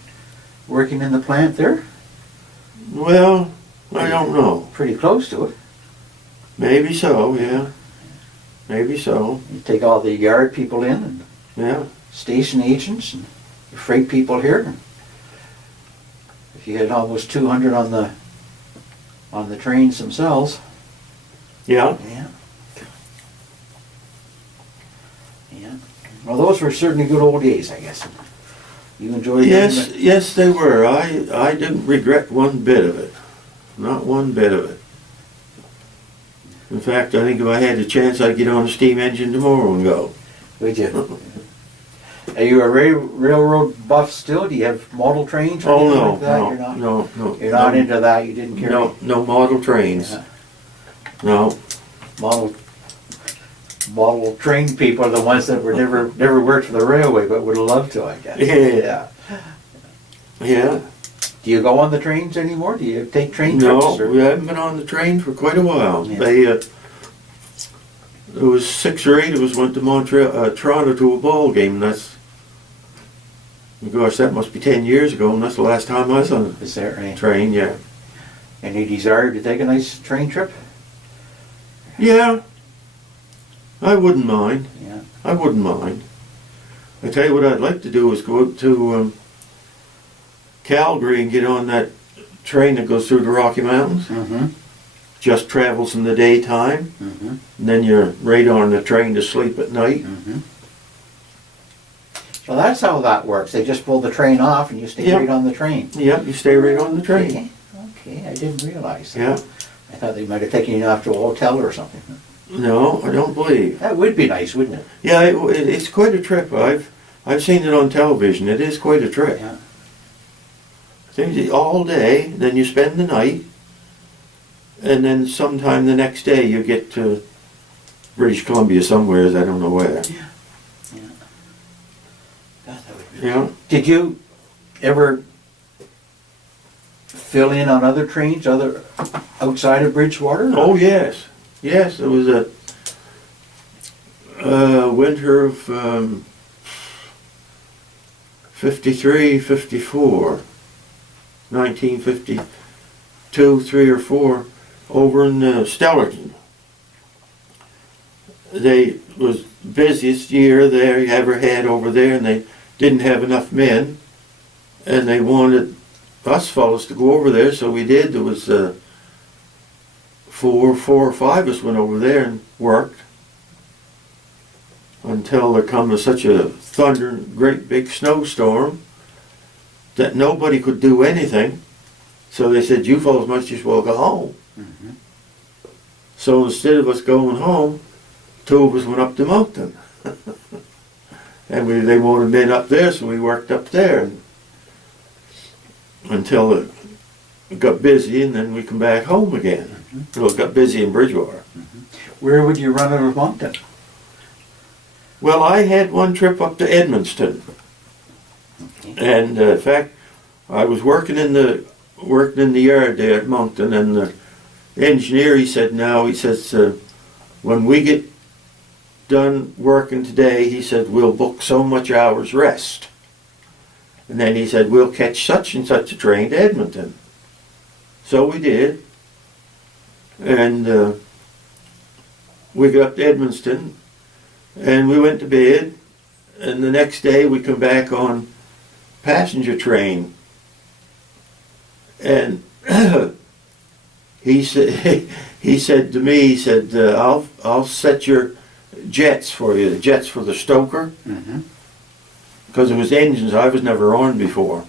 Working in the plant there? Well, I don't know. Pretty close to it. Maybe so, yeah. Maybe so, You take all the yard people in and yeah. station agents and freight people here. And if you had almost 200 on the trains themselves. Yeah. Yeah. Yeah. Well, those were certainly good old days, I guess. You enjoyed them? Yes, yes, they were. I didn't regret one bit of it. Not one bit of it. In fact, I think if I had the chance, I'd get on a steam engine tomorrow and go. Would you? Are you a railroad buff still? Do you have model trains or Oh anything no, like that? no, You're not, no. you're not into that. You didn't care. No model trains. Yeah. No. Model train people are the ones that were never worked for the railway, but would have loved to, I guess. Yeah. Yeah. Do you go on the trains anymore? Do you take train No, trips? Or? we haven't been on the train for quite a while. Yeah. There was 6 or 8 of us went to Toronto to a ball game, and that's, gosh, that must be 10 years ago, and that's the last time I was on Is that a right? train, yeah. Any desire to take a nice train trip? Yeah, I wouldn't mind. Yeah. I wouldn't mind. I tell you what I'd like to do is go up to Calgary and get on that train that goes through the Rocky Mountains. Mm-hmm. Just travels in the daytime, Mm-hmm. and then you're right on the train to sleep at night. Mm-hmm. So that's how that works. They just pull the train off and you stay Yeah. right on the train. Yep, you stay right on the train. Okay, I didn't realize that. Yeah. I thought they might have taken you off to a hotel or something. No, I don't believe. That would be nice, wouldn't it? Yeah, it's quite a trip. I've seen it on television. It is quite a trip. Yeah. Things all day, then you spend the night, and then sometime the next day you get to British Columbia somewhere. I don't know where. Yeah. God, that would be Yeah. Did you ever fill in on other trains, outside of Bridgewater? Oh yes, yes. It was a winter of 53, 54, 1952, 3 or 4, over in Stellarton. They was busiest year they ever had over there, and they didn't have enough men, and they wanted us fellas to go over there, so we did. There was 4 or 5 of us went over there and worked until there come such a thundering great big snowstorm that nobody could do anything. So they said, you fellas might just well go home. Mhm. So instead of us going home, 2 of us went up the mountain. And they wanted men up there, so we worked up there until it got busy, and then we come back home again. So it got busy in Bridgewater. Where would you run out of Moncton? Well, I had one trip up to Edmundston, and in fact, I was working in the yard there at Moncton, and the engineer, he said, when we get done working today, he said, we'll book so much hours rest. And then he said, we'll catch such and such a train to Edmonton. So we did. And we got up to Edmundston, and we went to bed, and the next day we come back on passenger train. And he said to me, I'll set your jets for you, the jets for the stoker, because it was engines I was never on before.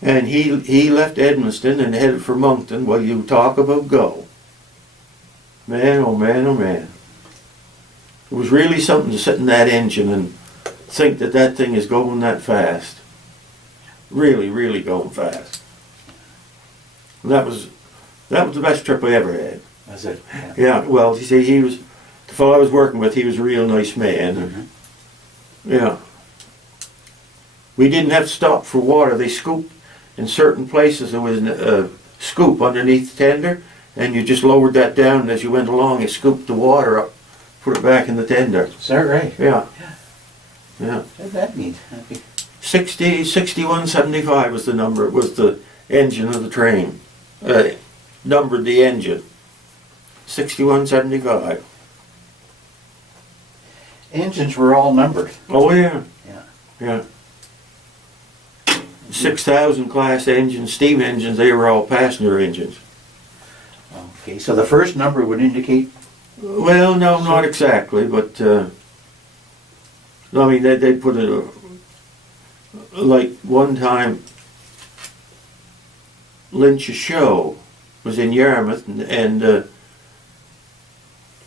And he left Edmundston and headed for Moncton. Well, you talk about go. Man, oh man, oh man. It was really something to sit in that engine and think that thing is going that fast. Really, really going fast. And that was the best trip I ever had. Was it? Yeah, well, you see, the fellow I was working with, he was a real nice man. Yeah. We didn't have to stop for water. They scooped in certain places. There was a scoop underneath the tender, and you just lowered that down, and as you went along, it scooped the water up, put it back in the tender. Is that right? Yeah. Yeah. What'd that mean? 6175 was the number. It was the engine of the train. Numbered the engine. 6175. Engines were all numbered. Oh yeah. Yeah. Yeah. 6,000 class engines, steam engines, they were all passenger engines. Okay, so the first number would indicate. Well, no, not exactly, but I mean, they put it like one time. Lynch's show was in Yarmouth, and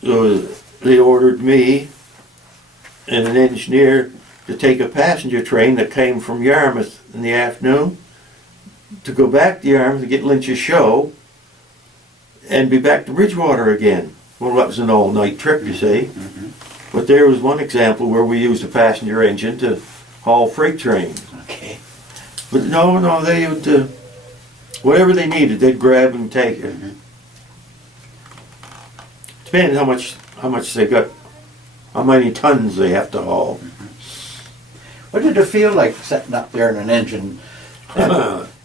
they ordered me and an engineer to take a passenger train that came from Yarmouth in the afternoon to go back to Yarmouth to get Lynch's show and be back to Bridgewater again. Well, that was an all-night trip, you see. But there was one example where we used a passenger engine to haul freight trains. Okay. But no, they would, whatever they needed, they'd grab and take it. Depending how much they got, how many tons they have to haul. What did it feel like sitting up there in an engine,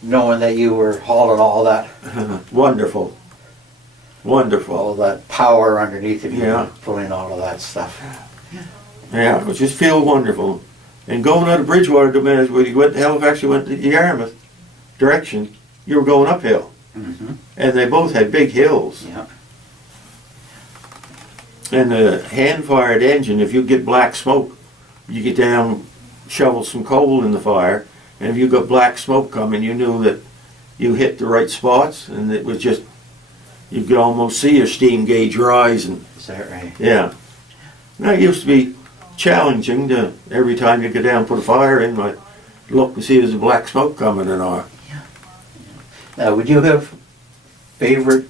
knowing that you were hauling all that, Wonderful. Wonderful. all that power underneath of you, Yeah. pulling all of that stuff? Yeah, it would just feel wonderful. And going out of Bridgewater, no matter whether you went to Halifax, you went to Yarmouth direction, you were going uphill. And they both had big hills. Yeah. And the hand-fired engine, if you get black smoke, you get down, shovel some coal in the fire, and if you got black smoke coming, you knew that you hit the right spots, and it was just, you could almost see your steam gauge rising. Is that right? Yeah. Now, it used to be challenging to, every time you go down and put a fire in, like, look and see if there's a black smoke coming or not. Now, would you have favorite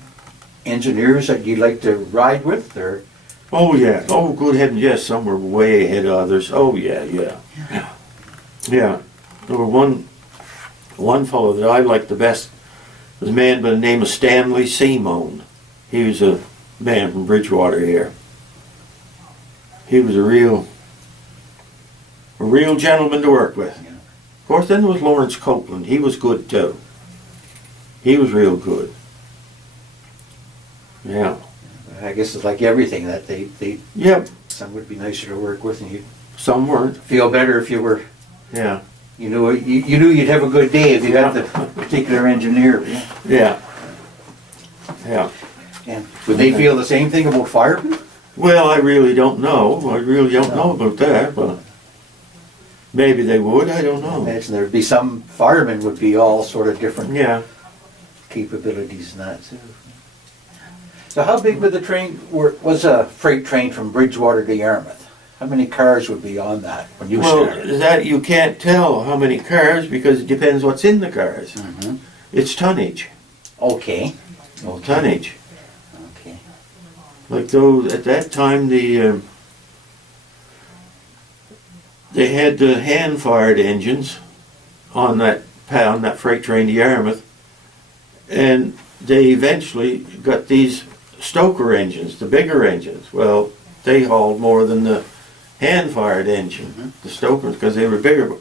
engineers that you'd like to ride with, or? Oh yeah. Oh good heavens, yes. Some were way ahead of others. Oh yeah. Yeah. There were one fellow that I liked the best was a man by the name of Stanley Simone. He was a man from Bridgewater here. He was a real gentleman to work with. Yeah. Of course, then there was Lawrence Copeland. He was good too. He was real good. Yeah. I guess it's like everything that they Yep. some would be nicer to work with, and you'd Some weren't. feel better if you were. Yeah. You knew you'd have a good day if you had the particular engineer. Yeah. Yeah. And would they feel the same thing about firemen? Well, I really don't know. I really don't know about that, but maybe they would. I don't I know. imagine there'd be some firemen would be all sort of different Yeah. capabilities and that too. So how big was the train? Was a freight train from Bridgewater to Yarmouth? How many cars would be on that when you Well, started? that you can't tell how many cars because it depends what's in the cars. Mhm. It's tonnage. Okay. Okay. Tonnage. Okay. Like those at that time, they had the hand-fired engines on that freight train to Yarmouth, and they eventually got these Stoker engines, the bigger engines. Well, they hauled more than the hand-fired engine, the Stokers, because they were bigger.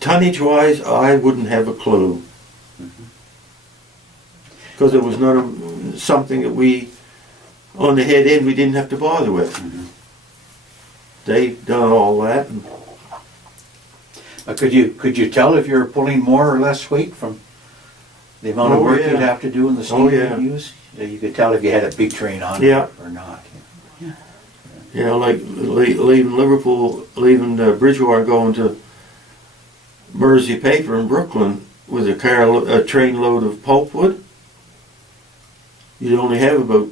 Tonnage-wise, I wouldn't have a clue. Because it was not something that we, on the head end, we didn't have to bother with. They done all that. And Could you tell if you're pulling more or less weight from the amount of Oh, work yeah. you'd have to do and the Oh, steam yeah. you'd use? You could tell if you had a big train on Yeah. or not. You know, like leaving Liverpool, leaving Bridgewater, and going to Mersey Paper in Brooklyn with a train load of pulpwood, you'd only have about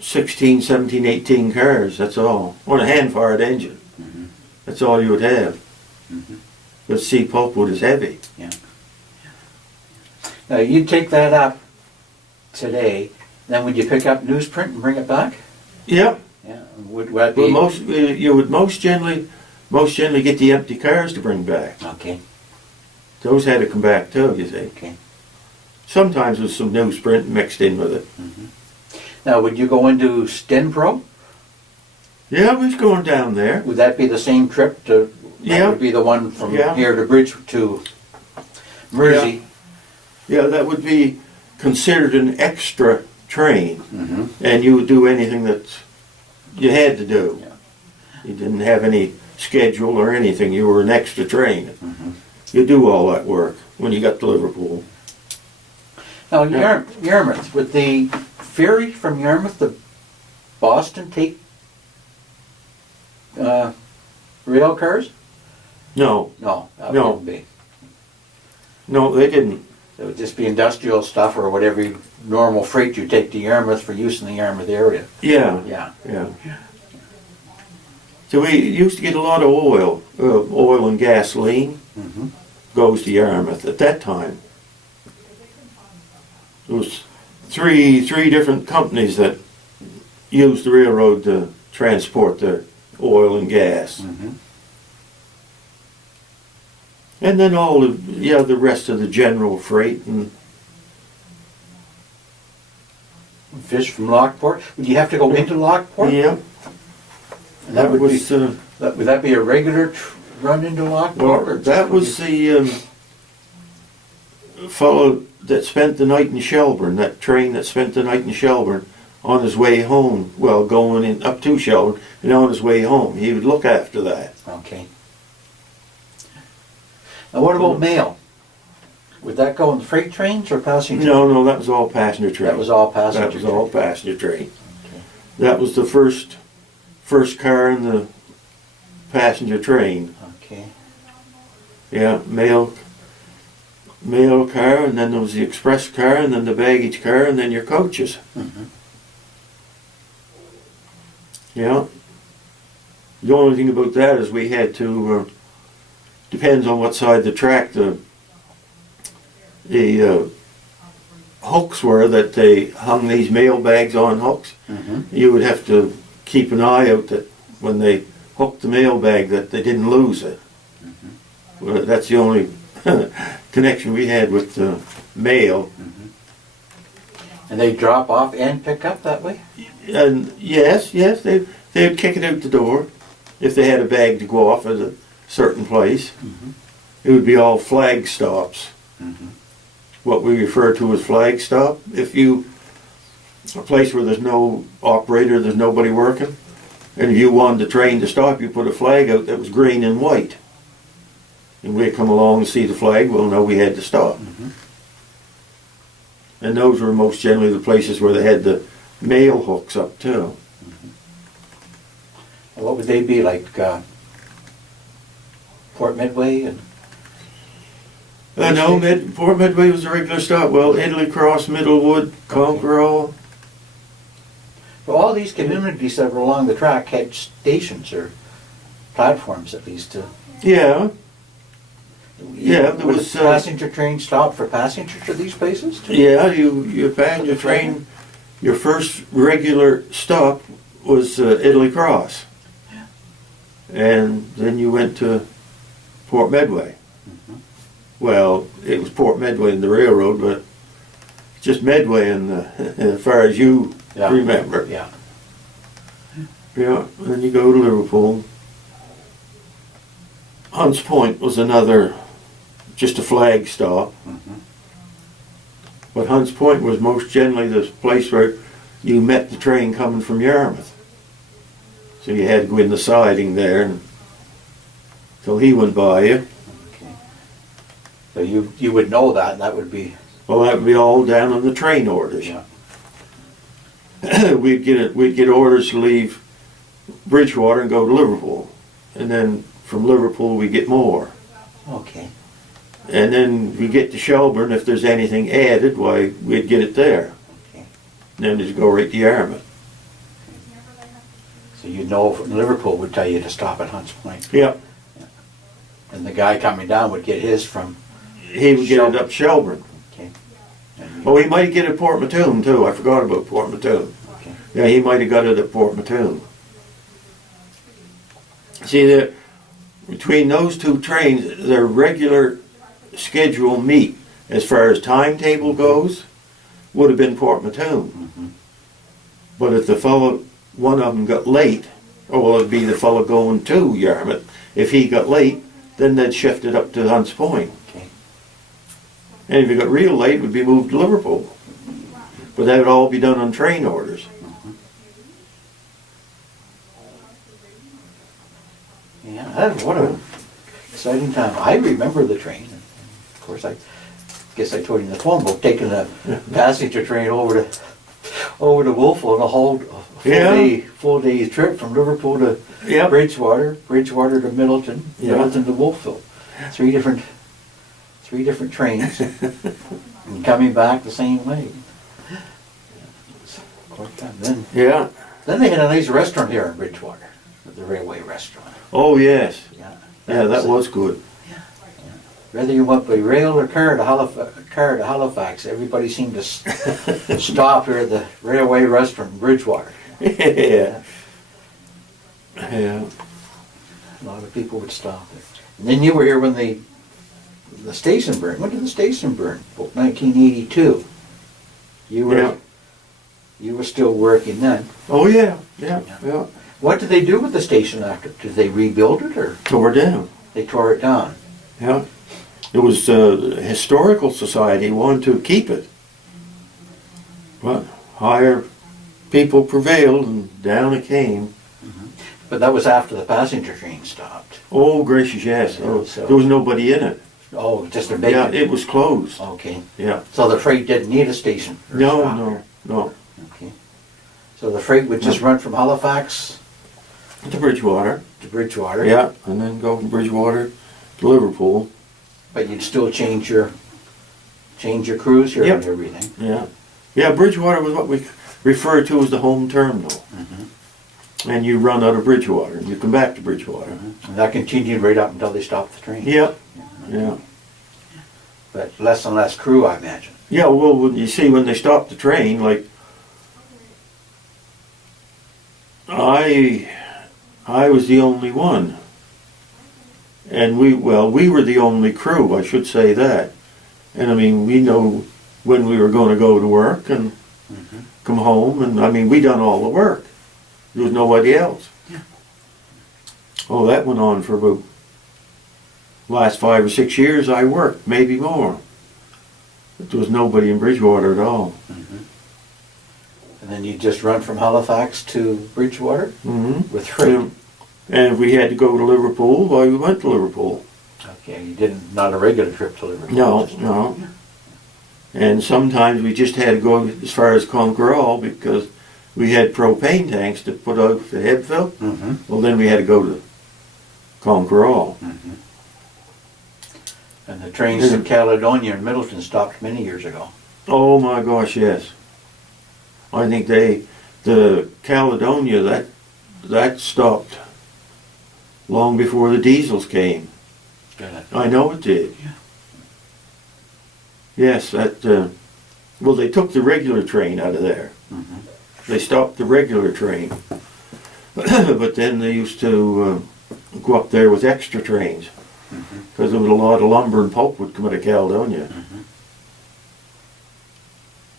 16, 17, 18 cars, that's all. On a hand-fired engine. Mhm. That's all you would have. Mhm. But see, pulpwood is heavy. Now, you'd take that up today, then would you pick up newsprint and bring it back? Yep. Yeah. Would that Well, be? you would most generally get the empty cars to bring back. Okay. Those had to come back too, you see. Okay. Sometimes with some newsprint mixed in with it. Now, would you go into Stenpro? Yeah, I was going down there. Would that be the same trip to? Yeah. That would be the one from Yeah. here to Bridge to Mersey. Yeah, that would be considered an extra train, Mm-hmm. and you would do anything that you had to do. Yeah. You didn't have any schedule or anything. You were an extra train. Mhm. You do all that work when you got to Liverpool. Now, Yeah. Yarmouth, would the ferry from Yarmouth to Boston take rail cars? No, No, that No. wouldn't be. no, they didn't. It would just be industrial stuff or whatever normal freight you take to Yarmouth for use in the Yarmouth area. Yeah, Yeah. yeah. So we used to get a lot of oil and gasoline Mm-hmm. goes to Yarmouth at that time. There was three different companies that used the railroad to transport the oil and gas. Mm-hmm. And then the rest of the general freight and Fish from Lockport. Would you have to go into Lockport? yeah, And that would was be. Would that be a regular run into Lockport? well, that was the fellow that spent the night in Shelburne. That train that spent the night in Shelburne on his way home. Well, going in up to Shelburne and on his way home, he would look after that. Okay. Now, what about mail? Would that go on the freight trains or passenger? No, that was all passenger train. That was all passenger. That was all passenger train. Okay. That was the first car in the passenger train. Okay. Yeah, mail car, and then there was the express car, and then the baggage car, and then your coaches. Mm-hmm. Yeah. The only thing about that is we had to, depends on what side of the track the hooks were that they hung these mail bags on hooks. Mm-hmm. You would have to keep an eye out that when they hooked the mail bag that they didn't lose it. Well, that's the only connection we had with the mail. And they drop off and pick up that way? And yes, they'd kick it out the door if they had a bag to go off at a certain place. Mm-hmm. It would be all flag stops. Mm-hmm. What we refer to as flag stop. A place where there's no operator, there's nobody working, and if you wanted the train to stop, you put a flag out that was green and white. And we'd come along and see the flag, well, no, we had to stop. Mm-hmm. And those were most generally the places where they had the mail hooks up too. What would they be like? Port Midway and No, Port Midway was a regular stop. Well, Italy Cross, Middlewood, Conquerall. well, all these communities that were along the track had stations or platforms at least to. Yeah, Yeah, there Would was, the passenger train stop for passengers to these places? too? yeah, your passenger train, your first regular stop was Italy Cross. And then you went to Port Medway. Mhm. Well, it was Port Medway in the railroad, but just Medway in the, as far as you Yeah. remember. Yeah. Yeah, then you go to Liverpool. Hunts Point was another, just a flag stop. Mhm. But Hunts Point was most generally the place where you met the train coming from Yarmouth. So you had to go in the siding there and till he went by you. Okay. So you would know that, and that would be. Well, that would be all down on the train orders. Yeah. We'd get orders to leave Bridgewater and go to Liverpool, and then from Liverpool we get more, Okay. and then we get to Shelburne. If there's anything added, why we'd get it there. Okay. And then just go right to Yarmouth. So you'd know if Liverpool would tell you to stop at Hunts Point, Yep. and the guy coming down would get his from. He would get it up Shelburne. Okay. And Oh, he might get it at Port Mattoon too. I forgot about Port Mattoon. okay. Yeah, he might have got it at Port Mattoon. See, between those two trains, their regular schedule meet, as far as timetable goes, would have been Port Mattoon. Mhm. But if the fellow, one of them got late, or well, it'd be the fellow going to Yarmouth. If he got late, then they'd shift it up to Hunts Point. Okay. And if he got real late, it would be moved to Liverpool. But that would all be done on train orders. Yeah, what a exciting time. I remember the train. Of course, I guess I told you in the phone book, taking the passenger train over to Wolfville, and a whole full day trip from Liverpool to Yep. Bridgewater to Middleton, Yeah. Middleton to Wolfville. Three different trains, and coming back the same way. Of course, then Yeah. they had a nice restaurant here in Bridgewater, the railway restaurant. Oh, yes. Yeah. Yeah, that was good. Whether you went by rail or car to Halifax, everybody seemed to stop here at the railway restaurant in Bridgewater. Yeah. Yeah. A lot of people would stop there. And then you were here when the station burned. When did the station burn? About 1982. You were Yeah. you were still working then. Oh, yeah. Yeah. Yeah. What did they do with the station after? Did they rebuild it, or Tore down. they tore it down? Yeah. It was the Historical Society wanted to keep it. But higher people prevailed and down it came. But that was after the passenger train stopped. Oh, gracious, yes. Yeah, Oh, so- there was nobody in it. Oh, just a Yeah, vacant. it was closed. Okay. Yeah. So the freight didn't need a station? or No, stop no, here. no. Okay. So the freight would just run from Halifax To Bridgewater. to Bridgewater? Yeah, and then go from Bridgewater to Liverpool. But you'd still change your crews here Yep. and everything? Yeah. Yeah, Bridgewater was what we refer to as the home terminal. And you run out of Bridgewater and you come back to Bridgewater. And that continued right up until they stopped the train? Yep. Yeah. But less and less crew, I imagine? Yeah, well, when you see when they stopped the train, like I was the only one, and we were the only crew. I should say that, and I mean we know when we were going to go to work and come home, and I mean we done all the work. There was nobody else. Yeah. Oh, that went on for about last 5 or 6 years. I worked, maybe more. But there was nobody in Bridgewater at all. And then you just run from Halifax to Bridgewater Mm-hmm. with freight? And if we had to go to Liverpool, why we went to Liverpool. Okay, you didn't, not a regular trip to Liverpool? No, just- no. And sometimes we just had to go as far as Conquerall because we had propane tanks to put out for Hebfill. Mhm. Well, then we had to go to Conquerall. And the trains to Caledonia and Middleton stopped many years ago. Oh my gosh, yes. I think the Caledonia, that stopped long before the diesels came. Good. I know it did. Yeah. Yes, well, they took the regular train out of there. Mhm. They stopped the regular train. But then they used to go up there with extra trains. Because there was a lot of lumber and pulp would come out of Caledonia.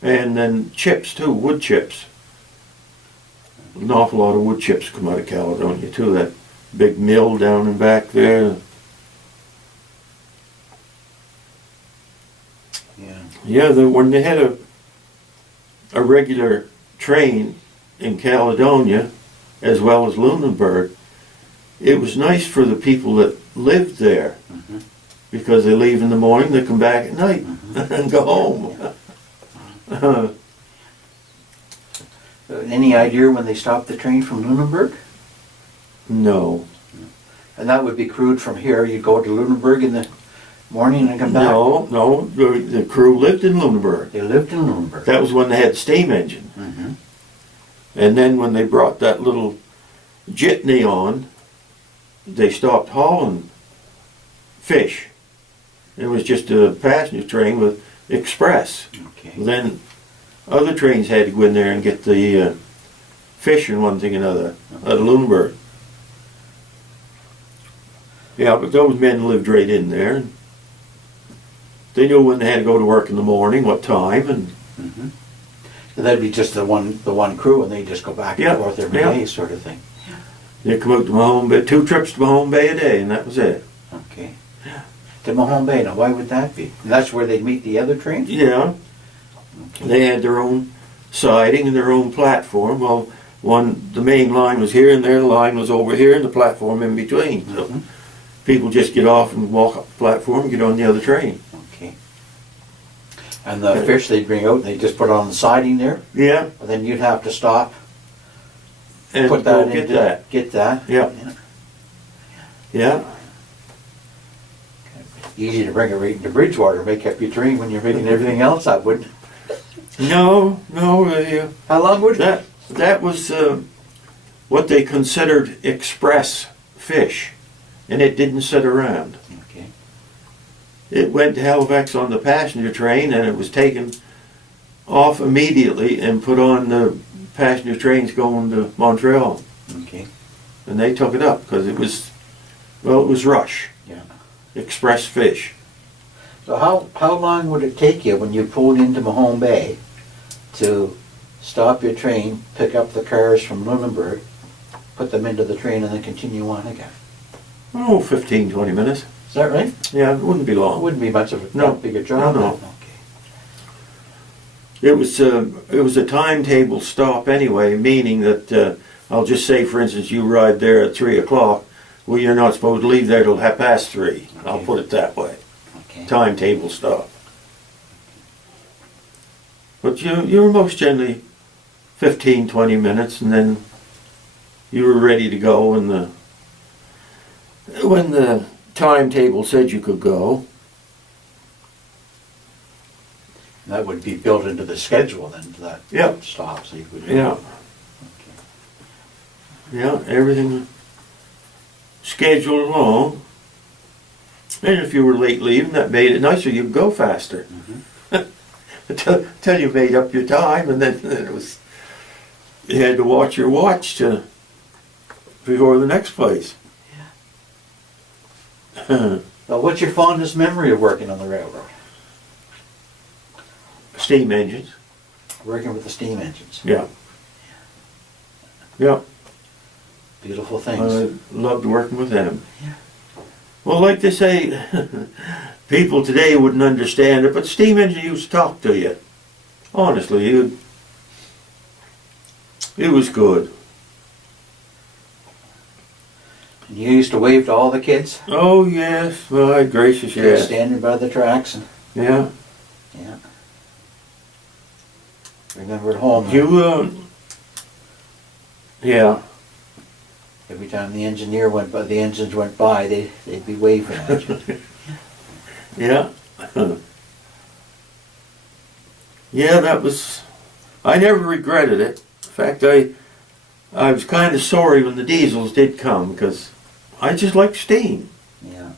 And then chips too, wood chips. An awful lot of wood chips come out of Caledonia too. That big mill down in back there. Yeah. Yeah, when they had a regular train in Caledonia, as well as Lunenburg, it was nice for the people that lived there, because they leave in the morning, they come back at night and go home. Any idea when they stopped the train from Lunenburg? No. And that would be crewed from here. You'd go to Lunenburg in the morning and come back? No, the crew lived in Lunenburg. They lived in Lunenburg. That was when they had steam engine. And then when they brought that little jitney on, they stopped hauling fish. It was just a passenger train with express. Okay. Then other trains had to go in there and get the fish and one thing and another out of Lunenburg. Yeah, but those men lived right in there. They knew when they had to go to work in the morning, what time, and So that'd be just the one crew, and they just go back and Yeah, forth every yeah. day, sort of thing. they come out to Mahone Bay, 2 trips to Mahone Bay a day, and that was it. Okay. To Mahone Bay. Now, why would that be? And that's where they'd meet the other trains? Yeah, Okay. they had their own siding and their own platform. Well, the main line was here, and their line was over here, and the platform in between. So people just get off and walk up the platform and get on the other train. Okay. And the fish they'd bring out, they just put it on the siding there, Yeah, and then you'd have to stop, and put go that get in, that. get that. Yeah. Yeah. Easy to bring it right into Bridgewater, make up your train when you're making everything else up, wouldn't it? No, How long would it? that was what they considered express fish, and it didn't sit around. Okay. It went to Halifax on the passenger train, and it was taken off immediately and put on the passenger trains going to Montreal. Okay. And they took it up because it was rush. Yeah. Express fish. So how long would it take you when you pulled into Mahone Bay to stop your train, pick up the cars from Lunenburg, put them into the train, and then continue on again? Oh, 15, 20 minutes. Is that right? Yeah, it wouldn't be It long. wouldn't be much of a No. that big a job. No. then. It was a timetable stop anyway, meaning that I'll just say, for instance, you arrived there at 3 o'clock. Well, you're not supposed to leave there till 3:30. I'll Okay. put it that way. Okay. Timetable stop. But you were most generally 15, 20 minutes, and then you were ready to go when the timetable said you could go. That would be built into the schedule then, that Yep. stop, so you could. Yeah. Okay. Yeah, everything scheduled along. And if you were late leaving, that made it nicer. You could go faster. Until you made up your time, and then it was, you had to watch your watch before the next place. Well, what's your fondest memory of working on the railroad? Steam engines. Working with the steam engines. Yeah. Yeah. Beautiful things. I loved working with them. Yeah. Well, like they say, people today wouldn't understand it, but steam engine used to talk to you. Honestly, it was good. And you used to wave to all the kids? Oh, yes. My gracious, Kids yes. standing by the tracks and, Yeah. yeah. Remember at home, Yeah. every time the engineer went by, the engines went by, they'd be waving at you. Yeah. Yeah, that was, I never regretted it. In fact, I was kind of sorry when the diesels did come, because I just like steam. Yeah.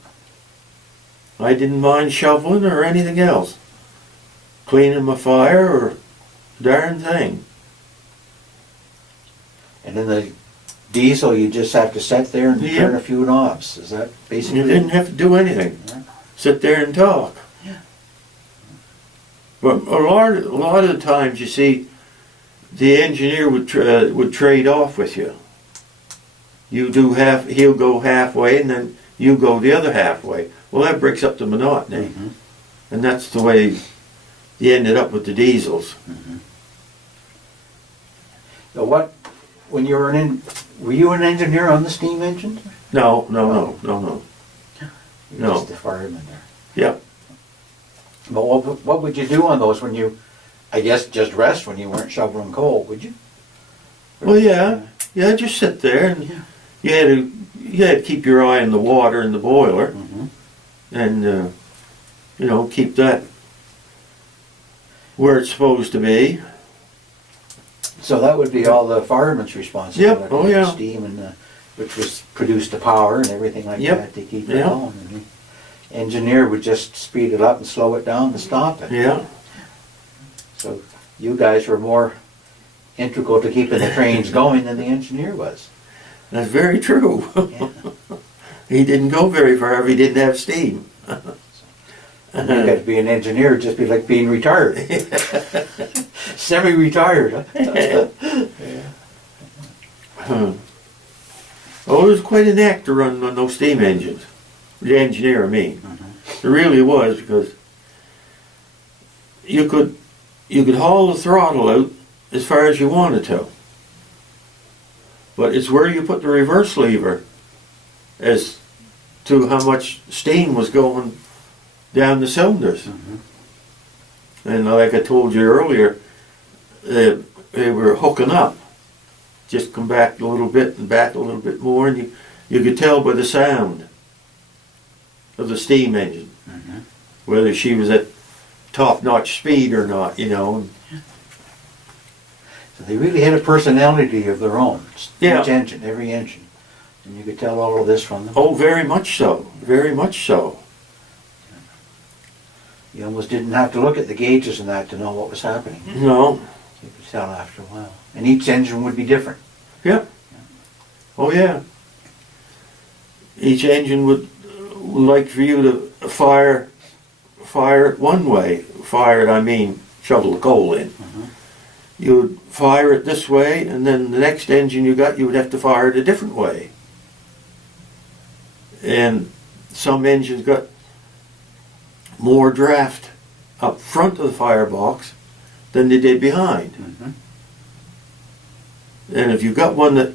I didn't mind shoveling or anything else. Cleaning my fire or darn thing. And in the diesel, you just have to sit there and Yeah. turn a few knobs. Is that basically You didn't have to do anything. Yeah. Sit there and talk. Yeah. But a lot of the times you see the engineer would trade off with you. You do half, he'll go halfway, and then you go the other halfway. Well, that breaks up the monotony, Mhm. and that's the way you ended up with the diesels. So what, when you were were you an engineer on the steam engine? No. You were No. just a fireman there. Yep. But what would you do on those when you, I guess, just rest when you weren't shoveling coal, would you? Well, yeah, just sit there, and Yeah. you had to keep your eye on the water in the boiler, Mhm. and keep that where it's supposed to be. So that would be all the fireman's responsibility. Yep. Oh, yeah. The steam and which was produce the power and everything like Yep. that to keep it Yeah. going. And the engineer would just speed it up and slow it down to stop it. Yeah. So you guys were more integral to keeping the trains going than the engineer was. That's very true. Yeah. He didn't go very far if he didn't have steam. And you got to be an engineer, it'd just be like being retired. Semi-retired. Huh? Oh, it was quite an act to run on those steam engines. The engineer, I mean. Mhm. It really was, because you could haul the throttle out as far as you wanted to. But it's where you put the reverse lever as to how much steam was going down the cylinders. Mhm. And like I told you earlier, they were hooking up. Just come back a little bit and back a little bit more, and you could tell by the sound of the steam engine Mhm. whether she was at top-notch speed or not, So they really had a personality of their own. Yeah. Each engine, every engine. And you could tell all of this from them. Oh, very much so. Very much so. You almost didn't have to look at the gauges and that to know what was happening. No. You could tell after a while. And each engine would be different. Yep. Oh, yeah. Each engine would like for you to fire it one way. Fire it, I mean, shovel the coal in. Mhm. You would fire it this way, and then the next engine you got, you would have to fire it a different way. And some engines got more draft up front of the firebox than they did behind. Mhm. And if you got one that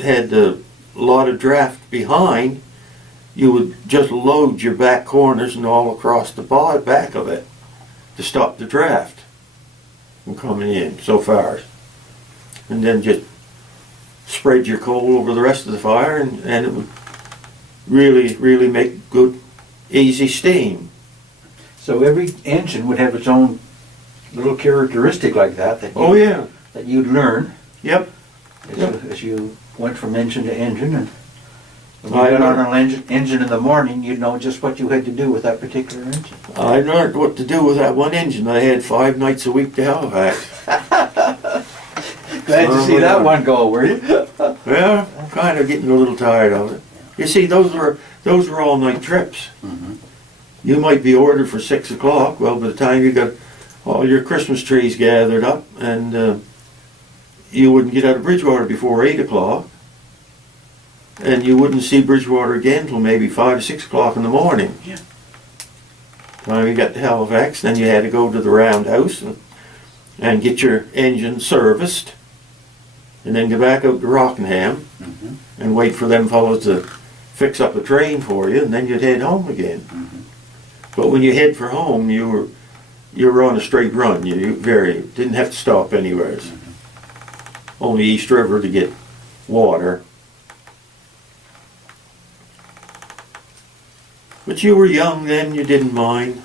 had a lot of draft behind, you would just load your back corners and all across the back of it to stop the draft from coming in so far. And then just spread your coal over the rest of the fire, and it would really, really make good, easy steam. So every engine would have its own little characteristic like that Oh yeah, that you'd learn yep. as you went from engine to engine. And when I you got on learned- an engine in the morning, you'd know just what you had to do with that particular engine. I learned what to do with that one engine. I had 5 nights a week to Halifax. Glad to Oh, see that yeah. one go, were you? Well, I'm kind of getting a little tired of it. You see, those were all night trips. Mhm. You might be ordered for 6 o'clock. Well, by the time you got all your Christmas trees gathered up, and you wouldn't get out of Bridgewater before 8 o'clock, and you wouldn't see Bridgewater again till maybe 5 or 6 o'clock in the morning. Yeah. Time you got to Halifax, then you had to go to the roundhouse and get your engine serviced, and then go back out to Rockingham Mhm. and wait for them fellows to fix up a train for you, and then you'd head home again. Mhm. But when you head for home, you were on a straight run. You didn't have to stop anywhere. Only East River to get water. But you were young then, you didn't mind.